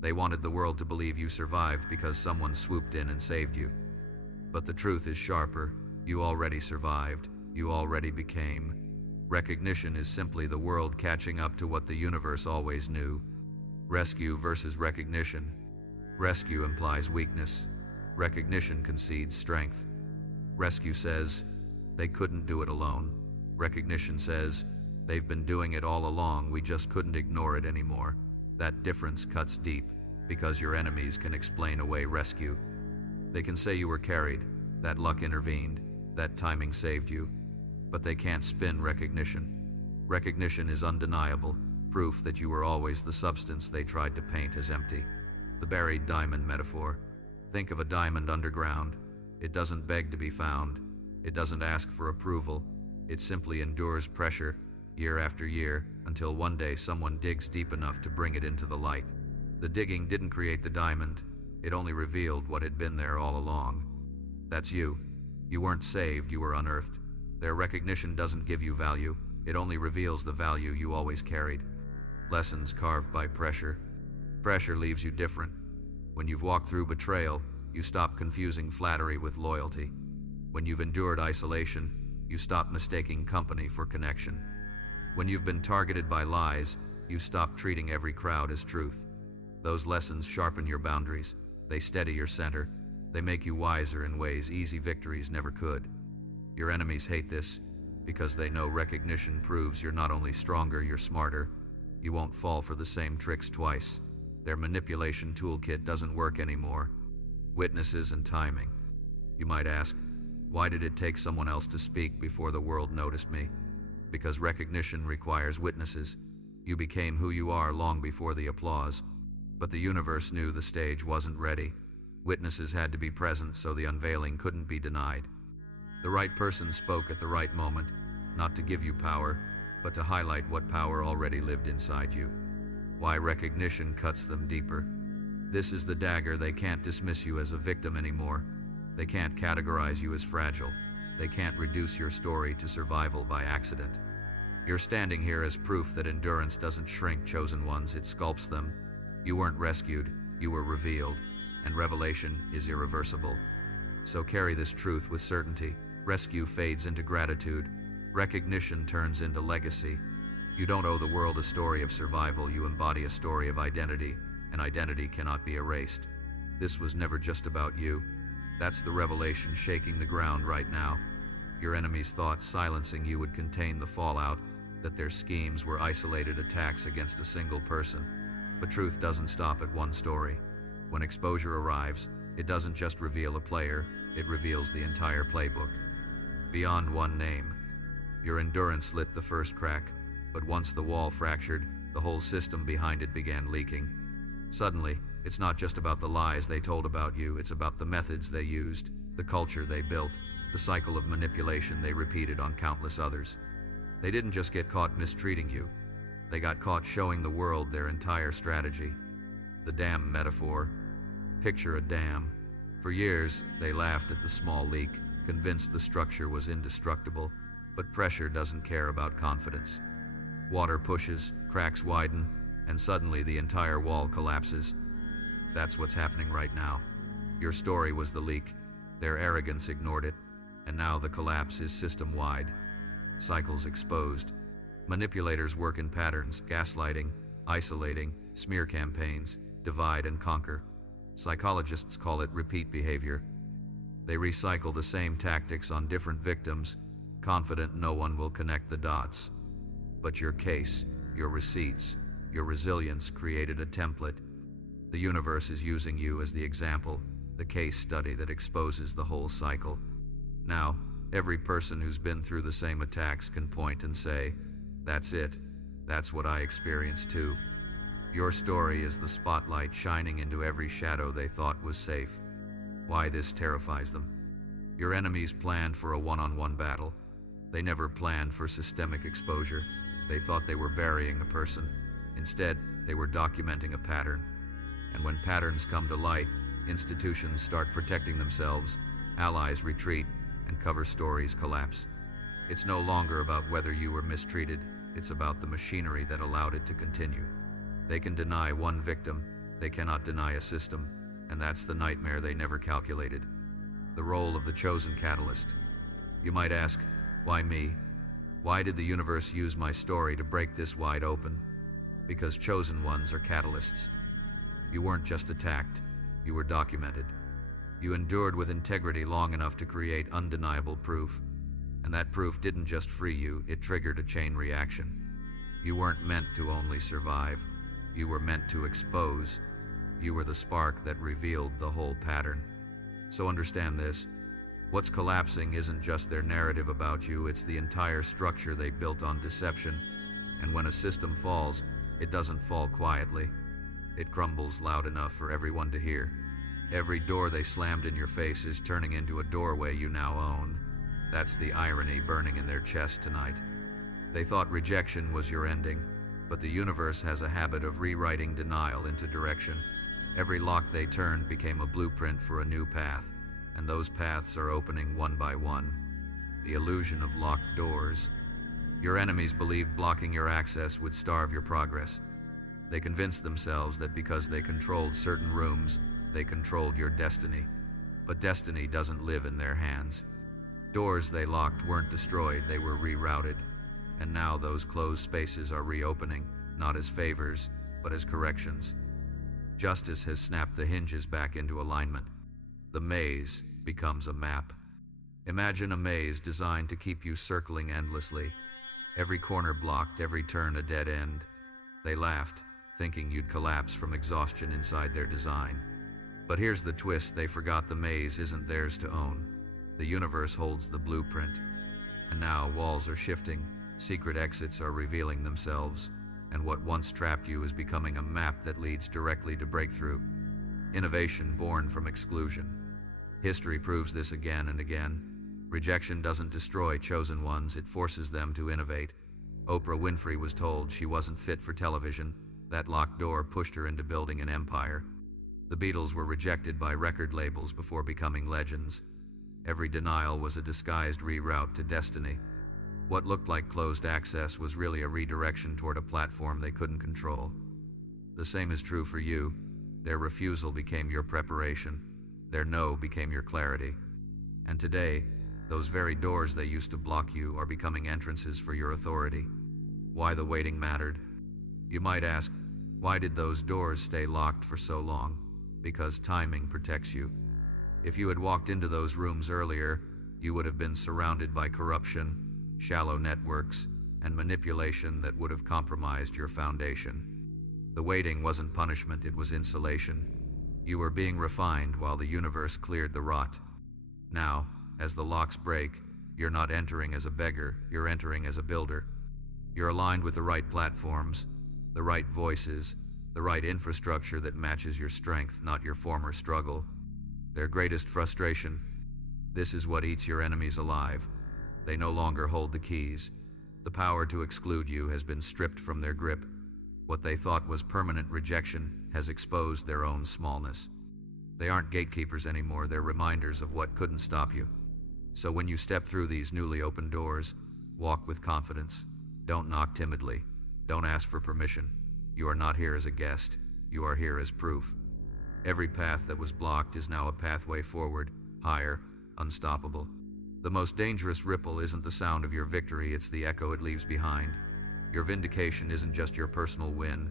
They wanted the world to believe you survived because someone swooped in and saved you. But the truth is sharper, you already survived, you already became. Recognition is simply the world catching up to what the universe always knew. Rescue versus recognition. Rescue implies weakness. Recognition concedes strength. Rescue says, they couldn't do it alone. Recognition says, they've been doing it all along, we just couldn't ignore it anymore. That difference cuts deep, because your enemies can explain away rescue. They can say you were carried, that luck intervened, that timing saved you. But they can't spin recognition. Recognition is undeniable, proof that you were always the substance they tried to paint as empty. The buried diamond metaphor. Think of a diamond underground. It doesn't beg to be found. It doesn't ask for approval. It simply endures pressure, year after year, until one day someone digs deep enough to bring it into the light. The digging didn't create the diamond. It only revealed what had been there all along. That's you. You weren't saved, you were unearthed. Their recognition doesn't give you value, it only reveals the value you always carried. Lessons carved by pressure. Pressure leaves you different. When you've walked through betrayal, you stop confusing flattery with loyalty. When you've endured isolation, you stop mistaking company for connection. When you've been targeted by lies, you stop treating every crowd as truth. Those lessons sharpen your boundaries, they steady your center, they make you wiser in ways easy victories never could. Your enemies hate this, because they know recognition proves you're not only stronger, you're smarter. You won't fall for the same tricks twice. Their manipulation toolkit doesn't work anymore. Witnesses and timing. You might ask, why did it take someone else to speak before the world noticed me? Because recognition requires witnesses. You became who you are long before the applause. But the universe knew the stage wasn't ready. Witnesses had to be present so the unveiling couldn't be denied. The right person spoke at the right moment, not to give you power, but to highlight what power already lived inside you. Why recognition cuts them deeper. This is the dagger. They can't dismiss you as a victim anymore. They can't categorize you as fragile. They can't reduce your story to survival by accident. You're standing here as proof that endurance doesn't shrink chosen ones, it sculpts them. You weren't rescued, you were revealed, and revelation is irreversible. So carry this truth with certainty. Rescue fades into gratitude. Recognition turns into legacy. You don't owe the world a story of survival, you embody a story of identity, and identity cannot be erased. This was never just about you. That's the revelation shaking the ground right now. Your enemies thought silencing you would contain the fallout, that their schemes were isolated attacks against a single person. But truth doesn't stop at one story. When exposure arrives, it doesn't just reveal a player, it reveals the entire playbook. Beyond one name. Your endurance lit the first crack, but once the wall fractured, the whole system behind it began leaking. Suddenly, it's not just about the lies they told about you, it's about the methods they used, the culture they built, the cycle of manipulation they repeated on countless others. They didn't just get caught mistreating you, they got caught showing the world their entire strategy. The dam metaphor. Picture a dam. For years, they laughed at the small leak, convinced the structure was indestructible, but pressure doesn't care about confidence. Water pushes, cracks widen, and suddenly the entire wall collapses. That's what's happening right now. Your story was the leak, their arrogance ignored it, and now the collapse is system-wide. Cycles exposed. Manipulators work in patterns, gaslighting, isolating, smear campaigns, divide and conquer. Psychologists call it repeat behavior. They recycle the same tactics on different victims, confident no one will connect the dots. But your case, your receipts, your resilience created a template. The universe is using you as the example, the case study that exposes the whole cycle. Now, every person who's been through the same attacks can point and say, "That's it. That's what I experienced too." Your story is the spotlight shining into every shadow they thought was safe. Why this terrifies them. Your enemies planned for a one-on-one battle. They never planned for systemic exposure. They thought they were burying a person. Instead, they were documenting a pattern. And when patterns come to light, institutions start protecting themselves, allies retreat, and cover stories collapse. It's no longer about whether you were mistreated, it's about the machinery that allowed it to continue. They can deny one victim, they cannot deny a system, and that's the nightmare they never calculated. The role of the chosen catalyst. You might ask, why me? Why did the universe use my story to break this wide open? Because chosen ones are catalysts. You weren't just attacked, you were documented. You endured with integrity long enough to create undeniable proof. And that proof didn't just free you, it triggered a chain reaction. You weren't meant to only survive. You were meant to expose. You were the spark that revealed the whole pattern. So understand this. What's collapsing isn't just their narrative about you, it's the entire structure they built on deception. And when a system falls, it doesn't fall quietly. It crumbles loud enough for everyone to hear. Every door they slammed in your face is turning into a doorway you now own. That's the irony burning in their chest tonight. They thought rejection was your ending, but the universe has a habit of rewriting denial into direction. Every lock they turned became a blueprint for a new path, and those paths are opening one by one. The illusion of locked doors. Your enemies believed blocking your access would starve your progress. They convinced themselves that because they controlled certain rooms, they controlled your destiny. But destiny doesn't live in their hands. Doors they locked weren't destroyed, they were rerouted. And now those closed spaces are reopening, not as favors, but as corrections. Justice has snapped the hinges back into alignment. The maze becomes a map. Imagine a maze designed to keep you circling endlessly. Every corner blocked, every turn a dead end. They laughed, thinking you'd collapse from exhaustion inside their design. But here's the twist, they forgot the maze isn't theirs to own. The universe holds the blueprint. And now walls are shifting, secret exits are revealing themselves, and what once trapped you is becoming a map that leads directly to breakthrough. Innovation born from exclusion. History proves this again and again. Rejection doesn't destroy chosen ones, it forces them to innovate. Oprah Winfrey was told she wasn't fit for television. That locked door pushed her into building an empire. The Beatles were rejected by record labels before becoming legends. Every denial was a disguised reroute to destiny. What looked like closed access was really a redirection toward a platform they couldn't control. The same is true for you. Their refusal became your preparation. Their no became your clarity. And today, those very doors that used to block you are becoming entrances for your authority. Why the waiting mattered. You might ask, why did those doors stay locked for so long? Because timing protects you. If you had walked into those rooms earlier, you would have been surrounded by corruption, shallow networks, and manipulation that would have compromised your foundation. The waiting wasn't punishment, it was insulation. You were being refined while the universe cleared the rot. Now, as the locks break, you're not entering as a beggar, you're entering as a builder. You're aligned with the right platforms, the right voices, the right infrastructure that matches your strength, not your former struggle. Their greatest frustration. This is what eats your enemies alive. They no longer hold the keys. The power to exclude you has been stripped from their grip. What they thought was permanent rejection has exposed their own smallness. They aren't gatekeepers anymore, they're reminders of what couldn't stop you. So when you step through these newly opened doors, walk with confidence. Don't knock timidly. Don't ask for permission. You are not here as a guest. You are here as proof. Every path that was blocked is now a pathway forward, higher, unstoppable. The most dangerous ripple isn't the sound of your victory, it's the echo it leaves behind. Your vindication isn't just your personal win.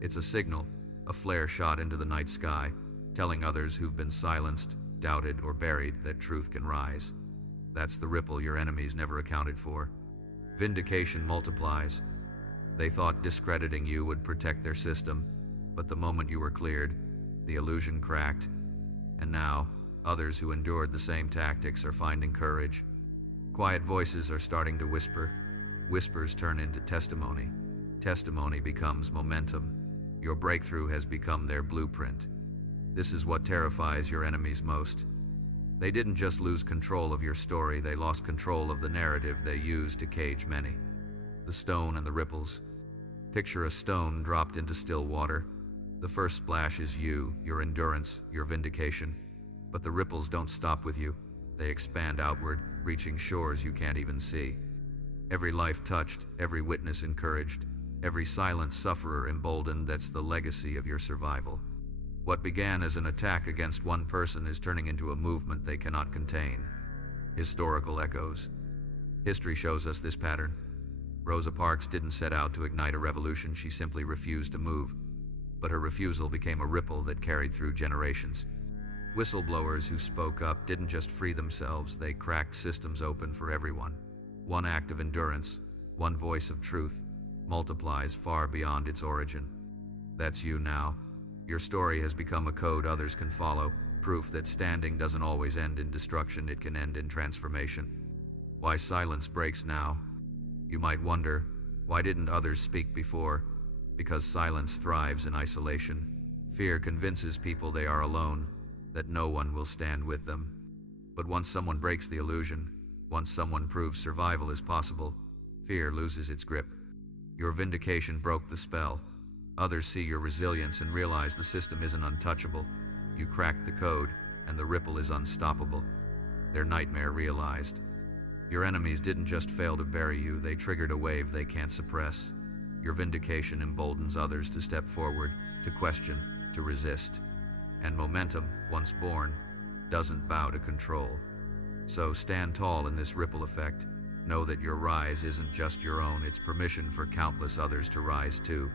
It's a signal, a flare shot into the night sky, telling others who've been silenced, doubted, or buried that truth can rise. That's the ripple your enemies never accounted for. Vindication multiplies. They thought discrediting you would protect their system, but the moment you were cleared, the illusion cracked. And now, others who endured the same tactics are finding courage. Quiet voices are starting to whisper. Whispers turn into testimony. Testimony becomes momentum. Your breakthrough has become their blueprint. This is what terrifies your enemies most. They didn't just lose control of your story, they lost control of the narrative they used to cage many. The stone and the ripples. Picture a stone dropped into still water. The first splash is you, your endurance, your vindication. But the ripples don't stop with you. They expand outward, reaching shores you can't even see. Every life touched, every witness encouraged, every silent sufferer emboldened, that's the legacy of your survival. What began as an attack against one person is turning into a movement they cannot contain. Historical echoes. History shows us this pattern. Rosa Parks didn't set out to ignite a revolution, she simply refused to move. But her refusal became a ripple that carried through generations. Whistleblowers who spoke up didn't just free themselves, they cracked systems open for everyone. One act of endurance, one voice of truth, multiplies far beyond its origin. That's you now. Your story has become a code others can follow, proof that standing doesn't always end in destruction, it can end in transformation. Why silence breaks now? You might wonder, why didn't others speak before? Because silence thrives in isolation. Fear convinces people they are alone, that no one will stand with them. But once someone breaks the illusion, once someone proves survival is possible, fear loses its grip. Your vindication broke the spell. Others see your resilience and realize the system isn't untouchable. You cracked the code, and the ripple is unstoppable. Their nightmare realized. Your enemies didn't just fail to bury you, they triggered a wave they can't suppress. Your vindication emboldens others to step forward, to question, to resist. And momentum, once born, doesn't bow to control. So stand tall in this ripple effect. Know that your rise isn't just your own, it's permission for countless others to rise too.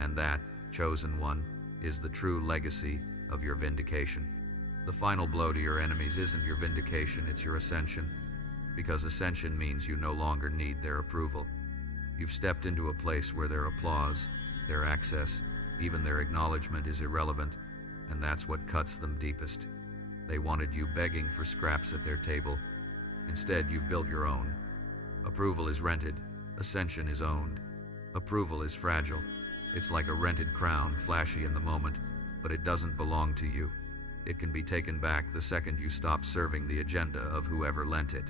And that, chosen one, is the true legacy of your vindication. The final blow to your enemies isn't your vindication, it's your ascension. Because ascension means you no longer need their approval. You've stepped into a place where their applause, their access, even their acknowledgement is irrelevant, and that's what cuts them deepest. They wanted you begging for scraps at their table. Instead, you've built your own. Approval is rented, ascension is owned. Approval is fragile. It's like a rented crown, flashy in the moment, but it doesn't belong to you. It can be taken back the second you stop serving the agenda of whoever lent it.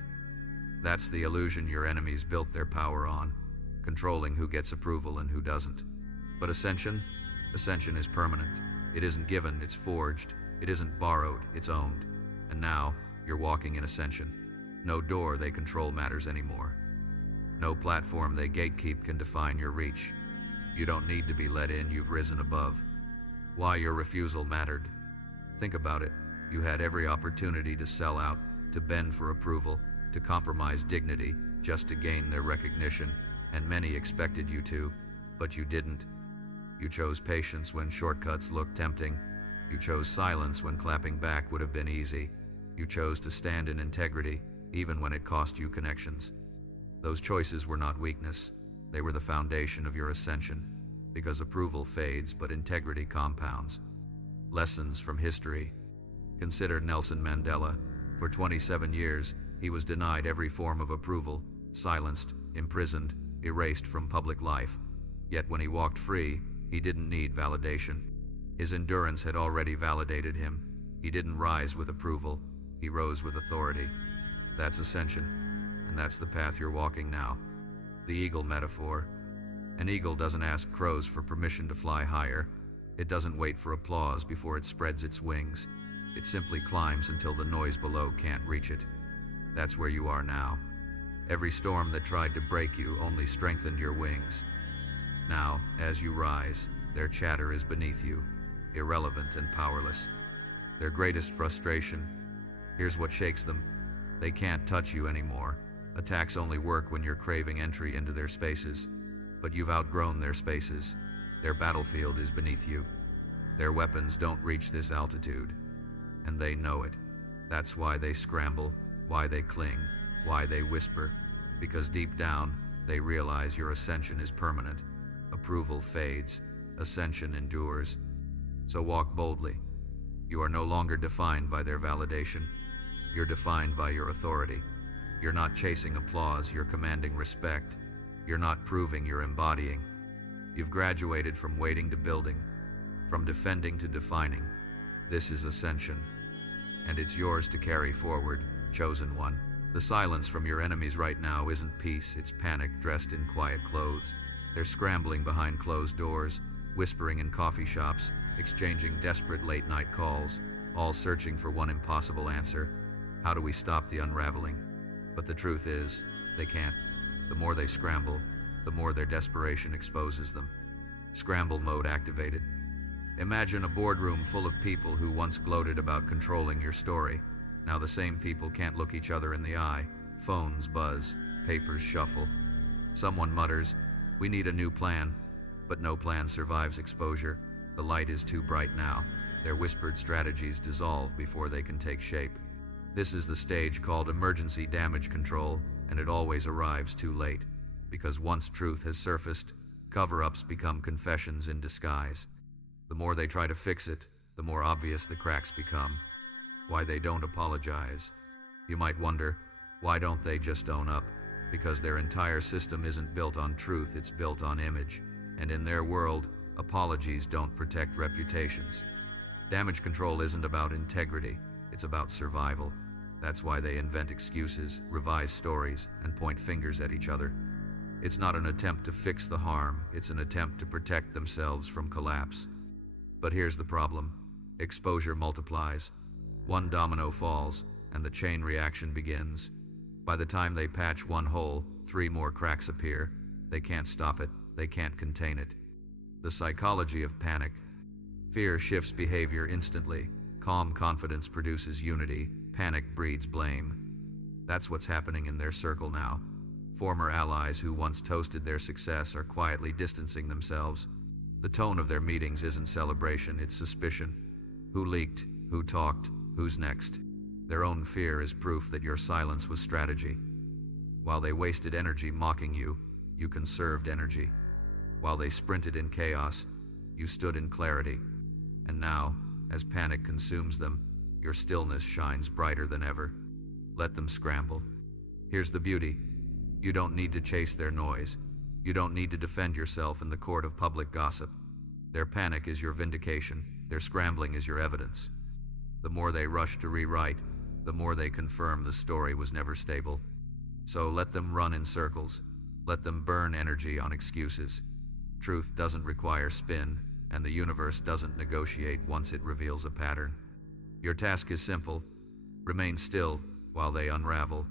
That's the illusion your enemies built their power on, controlling who gets approval and who doesn't. But ascension? Ascension is permanent. It isn't given, it's forged. It isn't borrowed, it's owned. And now, you're walking in ascension. No door they control matters anymore. No platform they gatekeep can define your reach. You don't need to be let in, you've risen above. Why your refusal mattered. Think about it. You had every opportunity to sell out, to bend for approval, to compromise dignity, just to gain their recognition, and many expected you to, but you didn't. You chose patience when shortcuts looked tempting. You chose silence when clapping back would have been easy. You chose to stand in integrity, even when it cost you connections. Those choices were not weakness. They were the foundation of your ascension, because approval fades but integrity compounds. Lessons from history. Consider Nelson Mandela. For 27 years, he was denied every form of approval, silenced, imprisoned, erased from public life. Yet when he walked free, he didn't need validation. His endurance had already validated him. He didn't rise with approval, he rose with authority. That's ascension, and that's the path you're walking now. The eagle metaphor. An eagle doesn't ask crows for permission to fly higher. It doesn't wait for applause before it spreads its wings. It simply climbs until the noise below can't reach it. That's where you are now. Every storm that tried to break you only strengthened your wings. Now, as you rise, their chatter is beneath you, irrelevant and powerless. Their greatest frustration, here's what shakes them: they can't touch you anymore. Attacks only work when you're craving entry into their spaces. But you've outgrown their spaces. Their battlefield is beneath you. Their weapons don't reach this altitude. And they know it. That's why they scramble, why they cling, why they whisper. Because deep down, they realize your ascension is permanent. Approval fades. Ascension endures. So walk boldly. You are no longer defined by their validation. You're defined by your authority. You're not chasing applause, you're commanding respect. You're not proving, you're embodying. You've graduated from waiting to building, from defending to defining. This is ascension, and it's yours to carry forward, chosen one. The silence from your enemies right now isn't peace, it's panic dressed in quiet clothes. They're scrambling behind closed doors, whispering in coffee shops, exchanging desperate late-night calls, all searching for one impossible answer. How do we stop the unraveling? But the truth is, they can't. The more they scramble, the more their desperation exposes them. Scramble mode activated. Imagine a boardroom full of people who once gloated about controlling your story. Now the same people can't look each other in the eye. Phones buzz, papers shuffle. Someone mutters, "We need a new plan." But no plan survives exposure. The light is too bright now. Their whispered strategies dissolve before they can take shape. This is the stage called emergency damage control, and it always arrives too late. Because once truth has surfaced, cover-ups become confessions in disguise. The more they try to fix it, the more obvious the cracks become. Why they don't apologize. You might wonder, why don't they just own up? Because their entire system isn't built on truth, it's built on image. And in their world, apologies don't protect reputations. Damage control isn't about integrity, it's about survival. That's why they invent excuses, revise stories, and point fingers at each other. It's not an attempt to fix the harm, it's an attempt to protect themselves from collapse. But here's the problem. Exposure multiplies. One domino falls, and the chain reaction begins. By the time they patch one hole, 3 more cracks appear. They can't stop it, they can't contain it. The psychology of panic. Fear shifts behavior instantly. Calm confidence produces unity. Panic breeds blame. That's what's happening in their circle now. Former allies who once toasted their success are quietly distancing themselves. The tone of their meetings isn't celebration, it's suspicion. Who leaked? Who talked? Who's next? Their own fear is proof that your silence was strategy. While they wasted energy mocking you, you conserved energy. While they sprinted in chaos, you stood in clarity. And now, as panic consumes them, your stillness shines brighter than ever. Let them scramble. Here's the beauty. You don't need to chase their noise. You don't need to defend yourself in the court of public gossip. Their panic is your vindication. Their scrambling is your evidence. The more they rush to rewrite, the more they confirm the story was never stable. So let them run in circles. Let them burn energy on excuses. Truth doesn't require spin, and the universe doesn't negotiate once it reveals a pattern. Your task is simple. Remain still while they unravel.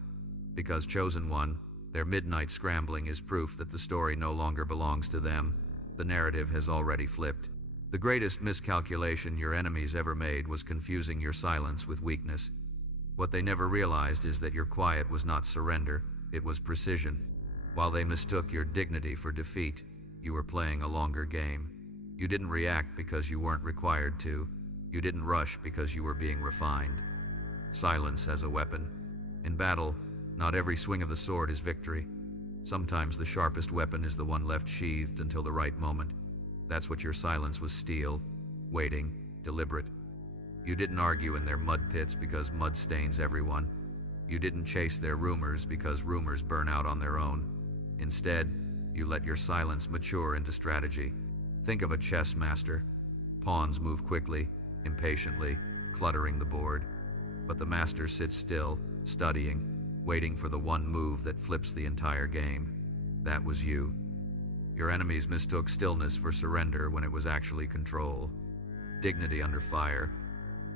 Because chosen one, their midnight scrambling is proof that the story no longer belongs to them. The narrative has already flipped. The greatest miscalculation your enemies ever made was confusing your silence with weakness. What they never realized is that your quiet was not surrender, it was precision. While they mistook your dignity for defeat, you were playing a longer game. You didn't react because you weren't required to. You didn't rush because you were being refined. Silence as a weapon. In battle, not every swing of the sword is victory. Sometimes the sharpest weapon is the one left sheathed until the right moment. That's what your silence was: steel, waiting, deliberate. You didn't argue in their mud pits because mud stains everyone. You didn't chase their rumors because rumors burn out on their own. Instead, you let your silence mature into strategy. Think of a chess master. Pawns move quickly, impatiently, cluttering the board. But the master sits still, studying, waiting for the one move that flips the entire game. That was you. Your enemies mistook stillness for surrender when it was actually control. Dignity under fire.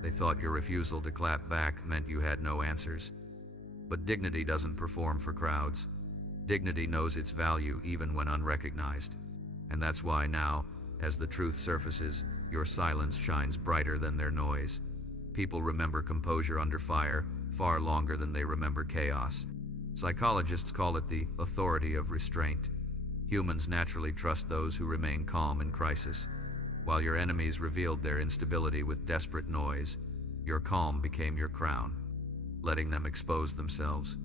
They thought your refusal to clap back meant you had no answers. But dignity doesn't perform for crowds. Dignity knows its value even when unrecognized. And that's why now, as the truth surfaces, your silence shines brighter than their noise. People remember composure under fire far longer than they remember chaos. Psychologists call it the authority of restraint. Humans naturally trust those who remain calm in crisis. While your enemies revealed their instability with desperate noise, your calm became your crown, letting them expose themselves.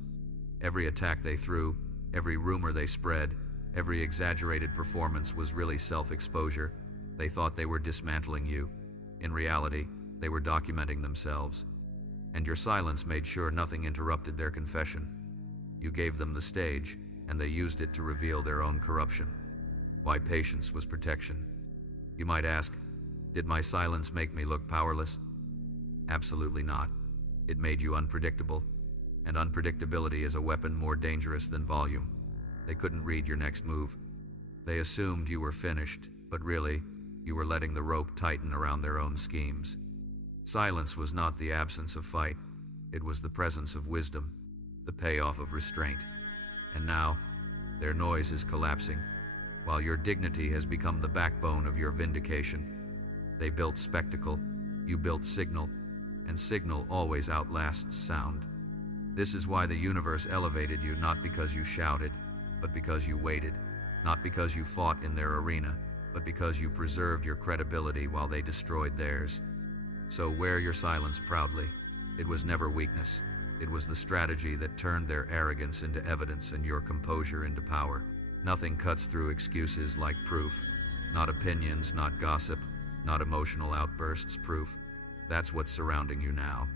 Every attack they threw, every rumor they spread, every exaggerated performance was really self-exposure. They thought they were dismantling you. In reality, they were documenting themselves. And your silence made sure nothing interrupted their confession. You gave them the stage, and they used it to reveal their own corruption. Why patience was protection. You might ask, did my silence make me look powerless? Absolutely not. It made you unpredictable. And unpredictability is a weapon more dangerous than volume. They couldn't read your next move. They assumed you were finished, but really, you were letting the rope tighten around their own schemes. Silence was not the absence of fight. It was the presence of wisdom, the payoff of restraint. And now, their noise is collapsing, while your dignity has become the backbone of your vindication. They built spectacle, you built signal, and signal always outlasts sound. This is why the universe elevated you, not because you shouted, but because you waited. Not because you fought in their arena, but because you preserved your credibility while they destroyed theirs. So wear your silence proudly. It was never weakness. It was the strategy that turned their arrogance into evidence and your composure into power. Nothing cuts through excuses like proof. Not opinions, not gossip, not emotional outbursts, proof. That's what's surrounding you now.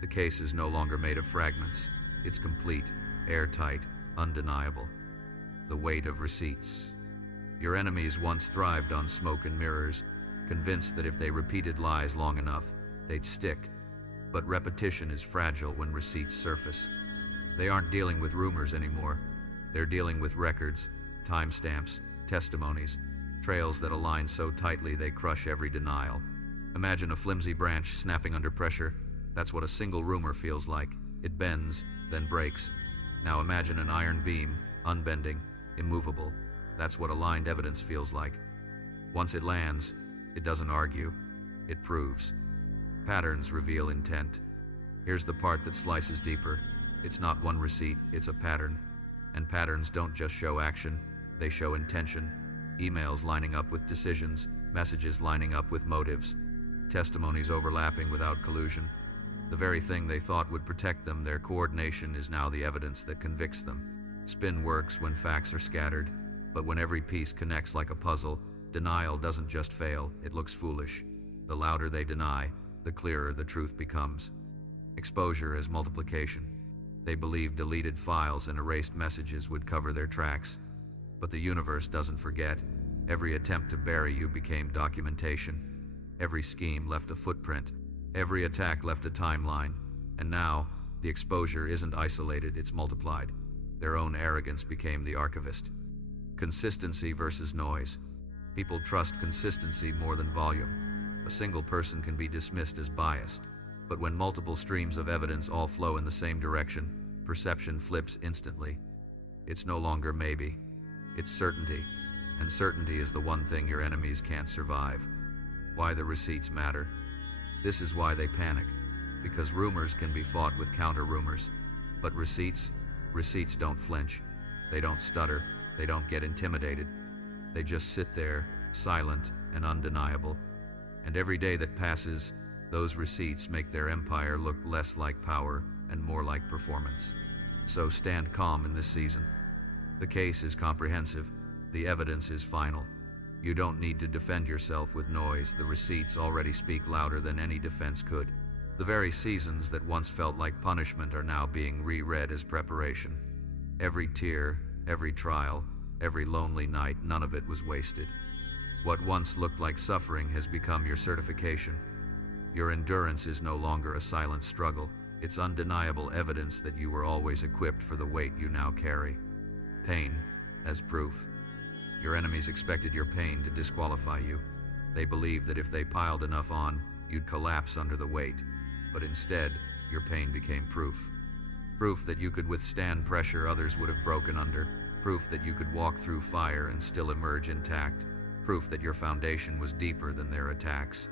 The case is no longer made of fragments. It's complete, airtight, undeniable. The weight of receipts. Your enemies once thrived on smoke and mirrors, convinced that if they repeated lies long enough, they'd stick. But repetition is fragile when receipts surface. They aren't dealing with rumors anymore. They're dealing with records, timestamps, testimonies, trails that align so tightly they crush every denial. Imagine a flimsy branch snapping under pressure. That's what a single rumor feels like. It bends, then breaks. Now imagine an iron beam, unbending, immovable. That's what aligned evidence feels like. Once it lands, it doesn't argue, it proves. Patterns reveal intent. Here's the part that slices deeper. It's not one receipt, it's a pattern. And patterns don't just show action, they show intention. Emails lining up with decisions, messages lining up with motives, testimonies overlapping without collusion. The very thing they thought would protect them, their coordination, is now the evidence that convicts them. Spin works when facts are scattered, but when every piece connects like a puzzle, denial doesn't just fail, it looks foolish. The louder they deny, the clearer the truth becomes. Exposure is multiplication. They believed deleted files and erased messages would cover their tracks. But the universe doesn't forget. Every attempt to bury you became documentation. Every scheme left a footprint. Every attack left a timeline. And now, the exposure isn't isolated, it's multiplied. Their own arrogance became the archivist. Consistency versus noise. People trust consistency more than volume. A single person can be dismissed as biased. But when multiple streams of evidence all flow in the same direction, perception flips instantly. It's no longer maybe. It's certainty. And certainty is the one thing your enemies can't survive. Why the receipts matter. This is why they panic. Because rumors can be fought with counter-rumors. But receipts don't flinch. They don't stutter, they don't get intimidated. They just sit there, silent and undeniable. And every day that passes, those receipts make their empire look less like power and more like performance. So stand calm in this season. The case is comprehensive, the evidence is final. You don't need to defend yourself with noise, the receipts already speak louder than any defense could. The very seasons that once felt like punishment are now being reread as preparation. Every tear, every trial, every lonely night, none of it was wasted. What once looked like suffering has become your certification. Your endurance is no longer a silent struggle. It's undeniable evidence that you were always equipped for the weight you now carry. Pain as proof. Your enemies expected your pain to disqualify you. They believed that if they piled enough on, you'd collapse under the weight. But instead, your pain became proof. Proof that you could withstand pressure others would have broken under. Proof that you could walk through fire and still emerge intact. Proof that your foundation was deeper than their attacks.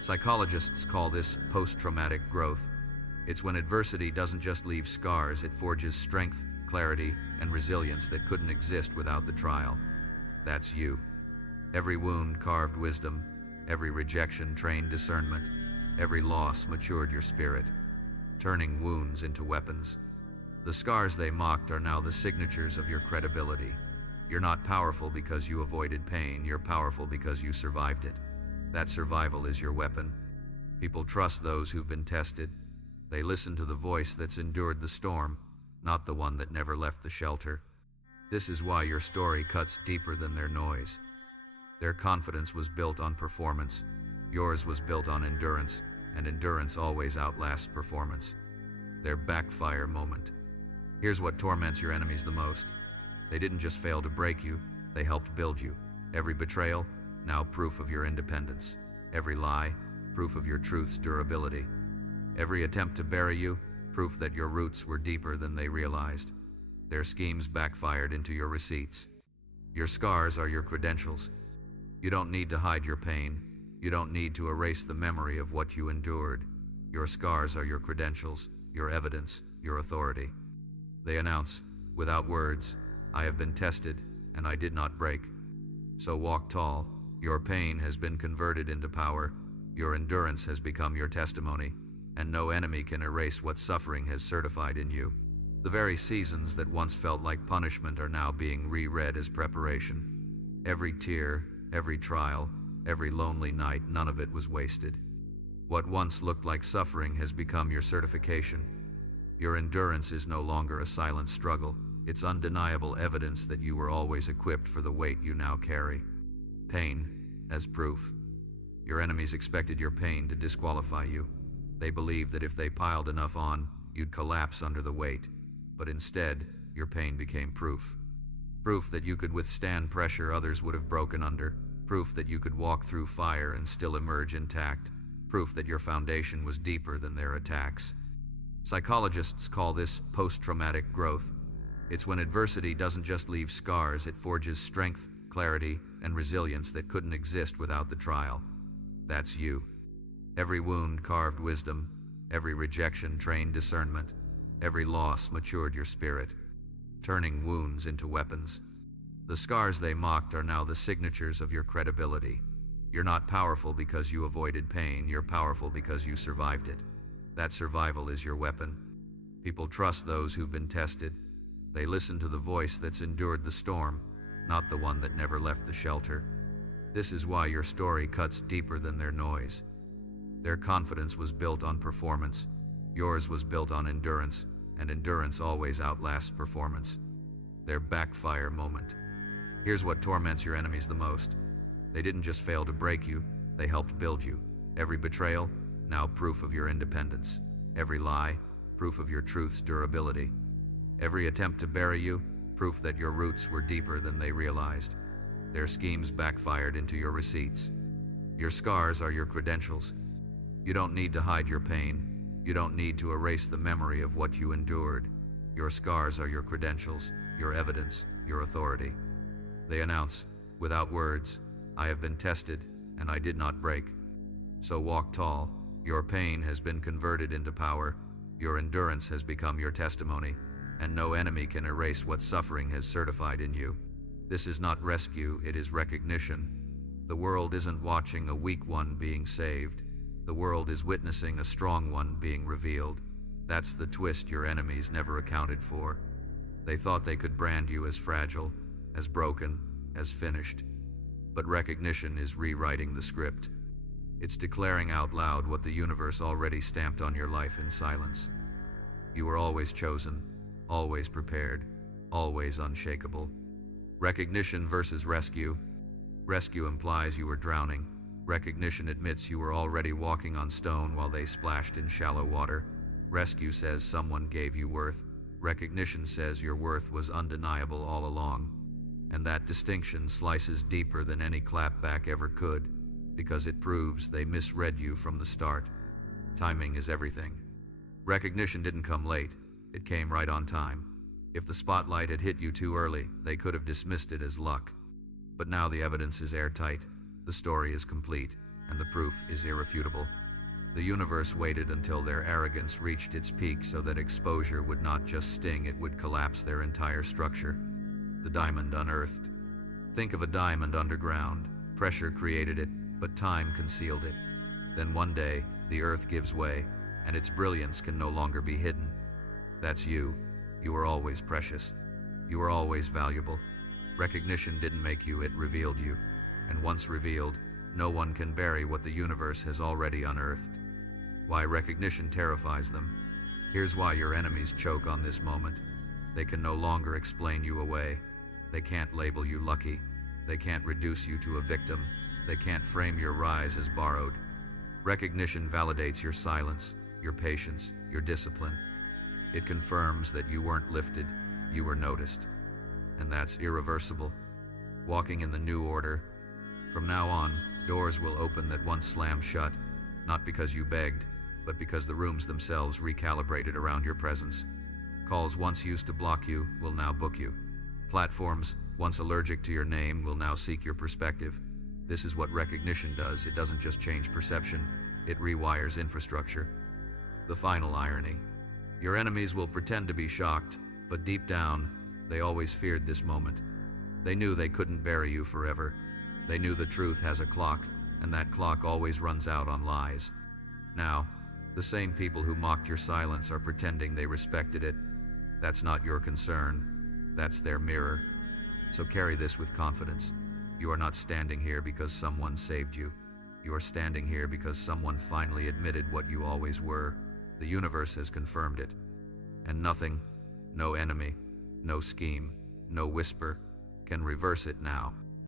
Psychologists call this post-traumatic growth. It's when adversity doesn't just leave scars, it forges strength, clarity, and resilience that couldn't exist without the trial. That's you. Every wound carved wisdom, every rejection trained discernment, every loss matured your spirit, turning wounds into weapons. The scars they mocked are now the signatures of your credibility. You're not powerful because you avoided pain, you're powerful because you survived it. That survival is your weapon. People trust those who've been tested. They listen to the voice that's endured the storm, not the one that never left the shelter. This is why your story cuts deeper than their noise. Their confidence was built on performance. Yours was built on endurance, and endurance always outlasts performance. Their backfire moment. Here's what torments your enemies the most. They didn't just fail to break you, they helped build you. Every betrayal, now proof of your independence. Every lie, proof of your truth's durability. Every attempt to bury you, proof that your roots were deeper than they realized. Their schemes backfired into your receipts. Your scars are your credentials. You don't need to hide your pain. You don't need to erase the memory of what you endured. Your scars are your credentials, your evidence, your authority. They announce, without words, I have been tested, and I did not break. So walk tall. Your pain has been converted into power. Your endurance has become your testimony, and no enemy can erase what suffering has certified in you. The very seasons that once felt like punishment are now being reread as preparation. Every tear, every trial, every lonely night, none of it was wasted. What once looked like suffering has become your certification. Your endurance is no longer a silent struggle. It's undeniable evidence that you were always equipped for the weight you now carry. Pain as proof. Your enemies expected your pain to disqualify you. They believed that if they piled enough on, you'd collapse under the weight. But instead, your pain became proof. Proof that you could withstand pressure others would have broken under. Proof that you could walk through fire and still emerge intact. Proof that your foundation was deeper than their attacks. Psychologists call this post-traumatic growth. It's when adversity doesn't just leave scars, it forges strength, clarity, and resilience that couldn't exist without the trial. That's you. Every wound carved wisdom, every rejection trained discernment, every loss matured your spirit, turning wounds into weapons. The scars they mocked are now the signatures of your credibility. You're not powerful because you avoided pain, you're powerful because you survived it. That survival is your weapon. People trust those who've been tested. They listen to the voice that's endured the storm, not the one that never left the shelter. This is why your story cuts deeper than their noise. Their confidence was built on performance. Yours was built on endurance, and endurance always outlasts performance. Their backfire moment. Here's what torments your enemies the most. They didn't just fail to break you, they helped build you. Every betrayal, now proof of your independence. Every lie, proof of your truth's durability. Every attempt to bury you, proof that your roots were deeper than they realized. Their schemes backfired into your receipts. Your scars are your credentials. You don't need to hide your pain. You don't need to erase the memory of what you endured. Your scars are your credentials, your evidence, your authority. They announce, without words, I have been tested, and I did not break. So walk tall. Your pain has been converted into power. Your endurance has become your testimony, and no enemy can erase what suffering has certified in you. This is not rescue, it is recognition. The world isn't watching a weak one being saved. The world is witnessing a strong one being revealed. That's the twist your enemies never accounted for. They thought they could brand you as fragile, as broken, as finished. But recognition is rewriting the script. It's declaring out loud what the universe already stamped on your life in silence. You were always chosen, always prepared, always unshakable. Recognition versus rescue. Rescue implies you were drowning. Recognition admits you were already walking on stone while they splashed in shallow water. Rescue says someone gave you worth. Recognition says your worth was undeniable all along. And that distinction slices deeper than any clapback ever could, because it proves they misread you from the start. Timing is everything. Recognition didn't come late, it came right on time. If the spotlight had hit you too early, they could have dismissed it as luck. But now the evidence is airtight, the story is complete, and the proof is irrefutable. The universe waited until their arrogance reached its peak so that exposure would not just sting, it would collapse their entire structure. The diamond unearthed. Think of a diamond underground. Pressure created it, but time concealed it. Then one day, the earth gives way, and its brilliance can no longer be hidden. That's you. You were always precious. You were always valuable. Recognition didn't make you, it revealed you. And once revealed, no one can bury what the universe has already unearthed. Why recognition terrifies them. Here's why your enemies choke on this moment. They can no longer explain you away. They can't label you lucky. They can't reduce you to a victim. They can't frame your rise as borrowed. Recognition validates your silence, your patience, your discipline. It confirms that you weren't lifted, you were noticed. And that's irreversible. Walking in the new order. From now on, doors will open that once slammed shut, not because you begged, but because the rooms themselves recalibrated around your presence. Calls once used to block you will now book you. Platforms, once allergic to your name, will now seek your perspective. This is what recognition does. It doesn't just change perception, it rewires infrastructure. The final irony. Your enemies will pretend to be shocked, but deep down, they always feared this moment. They knew they couldn't bury you forever. They knew the truth has a clock, and that clock always runs out on lies. Now, the same people who mocked your silence are pretending they respected it. That's not your concern. That's their mirror. So carry this with confidence. You are not standing here because someone saved you. You are standing here because someone finally admitted what you always were. The universe has confirmed it. And nothing, no enemy, no scheme, no whisper, can reverse it now.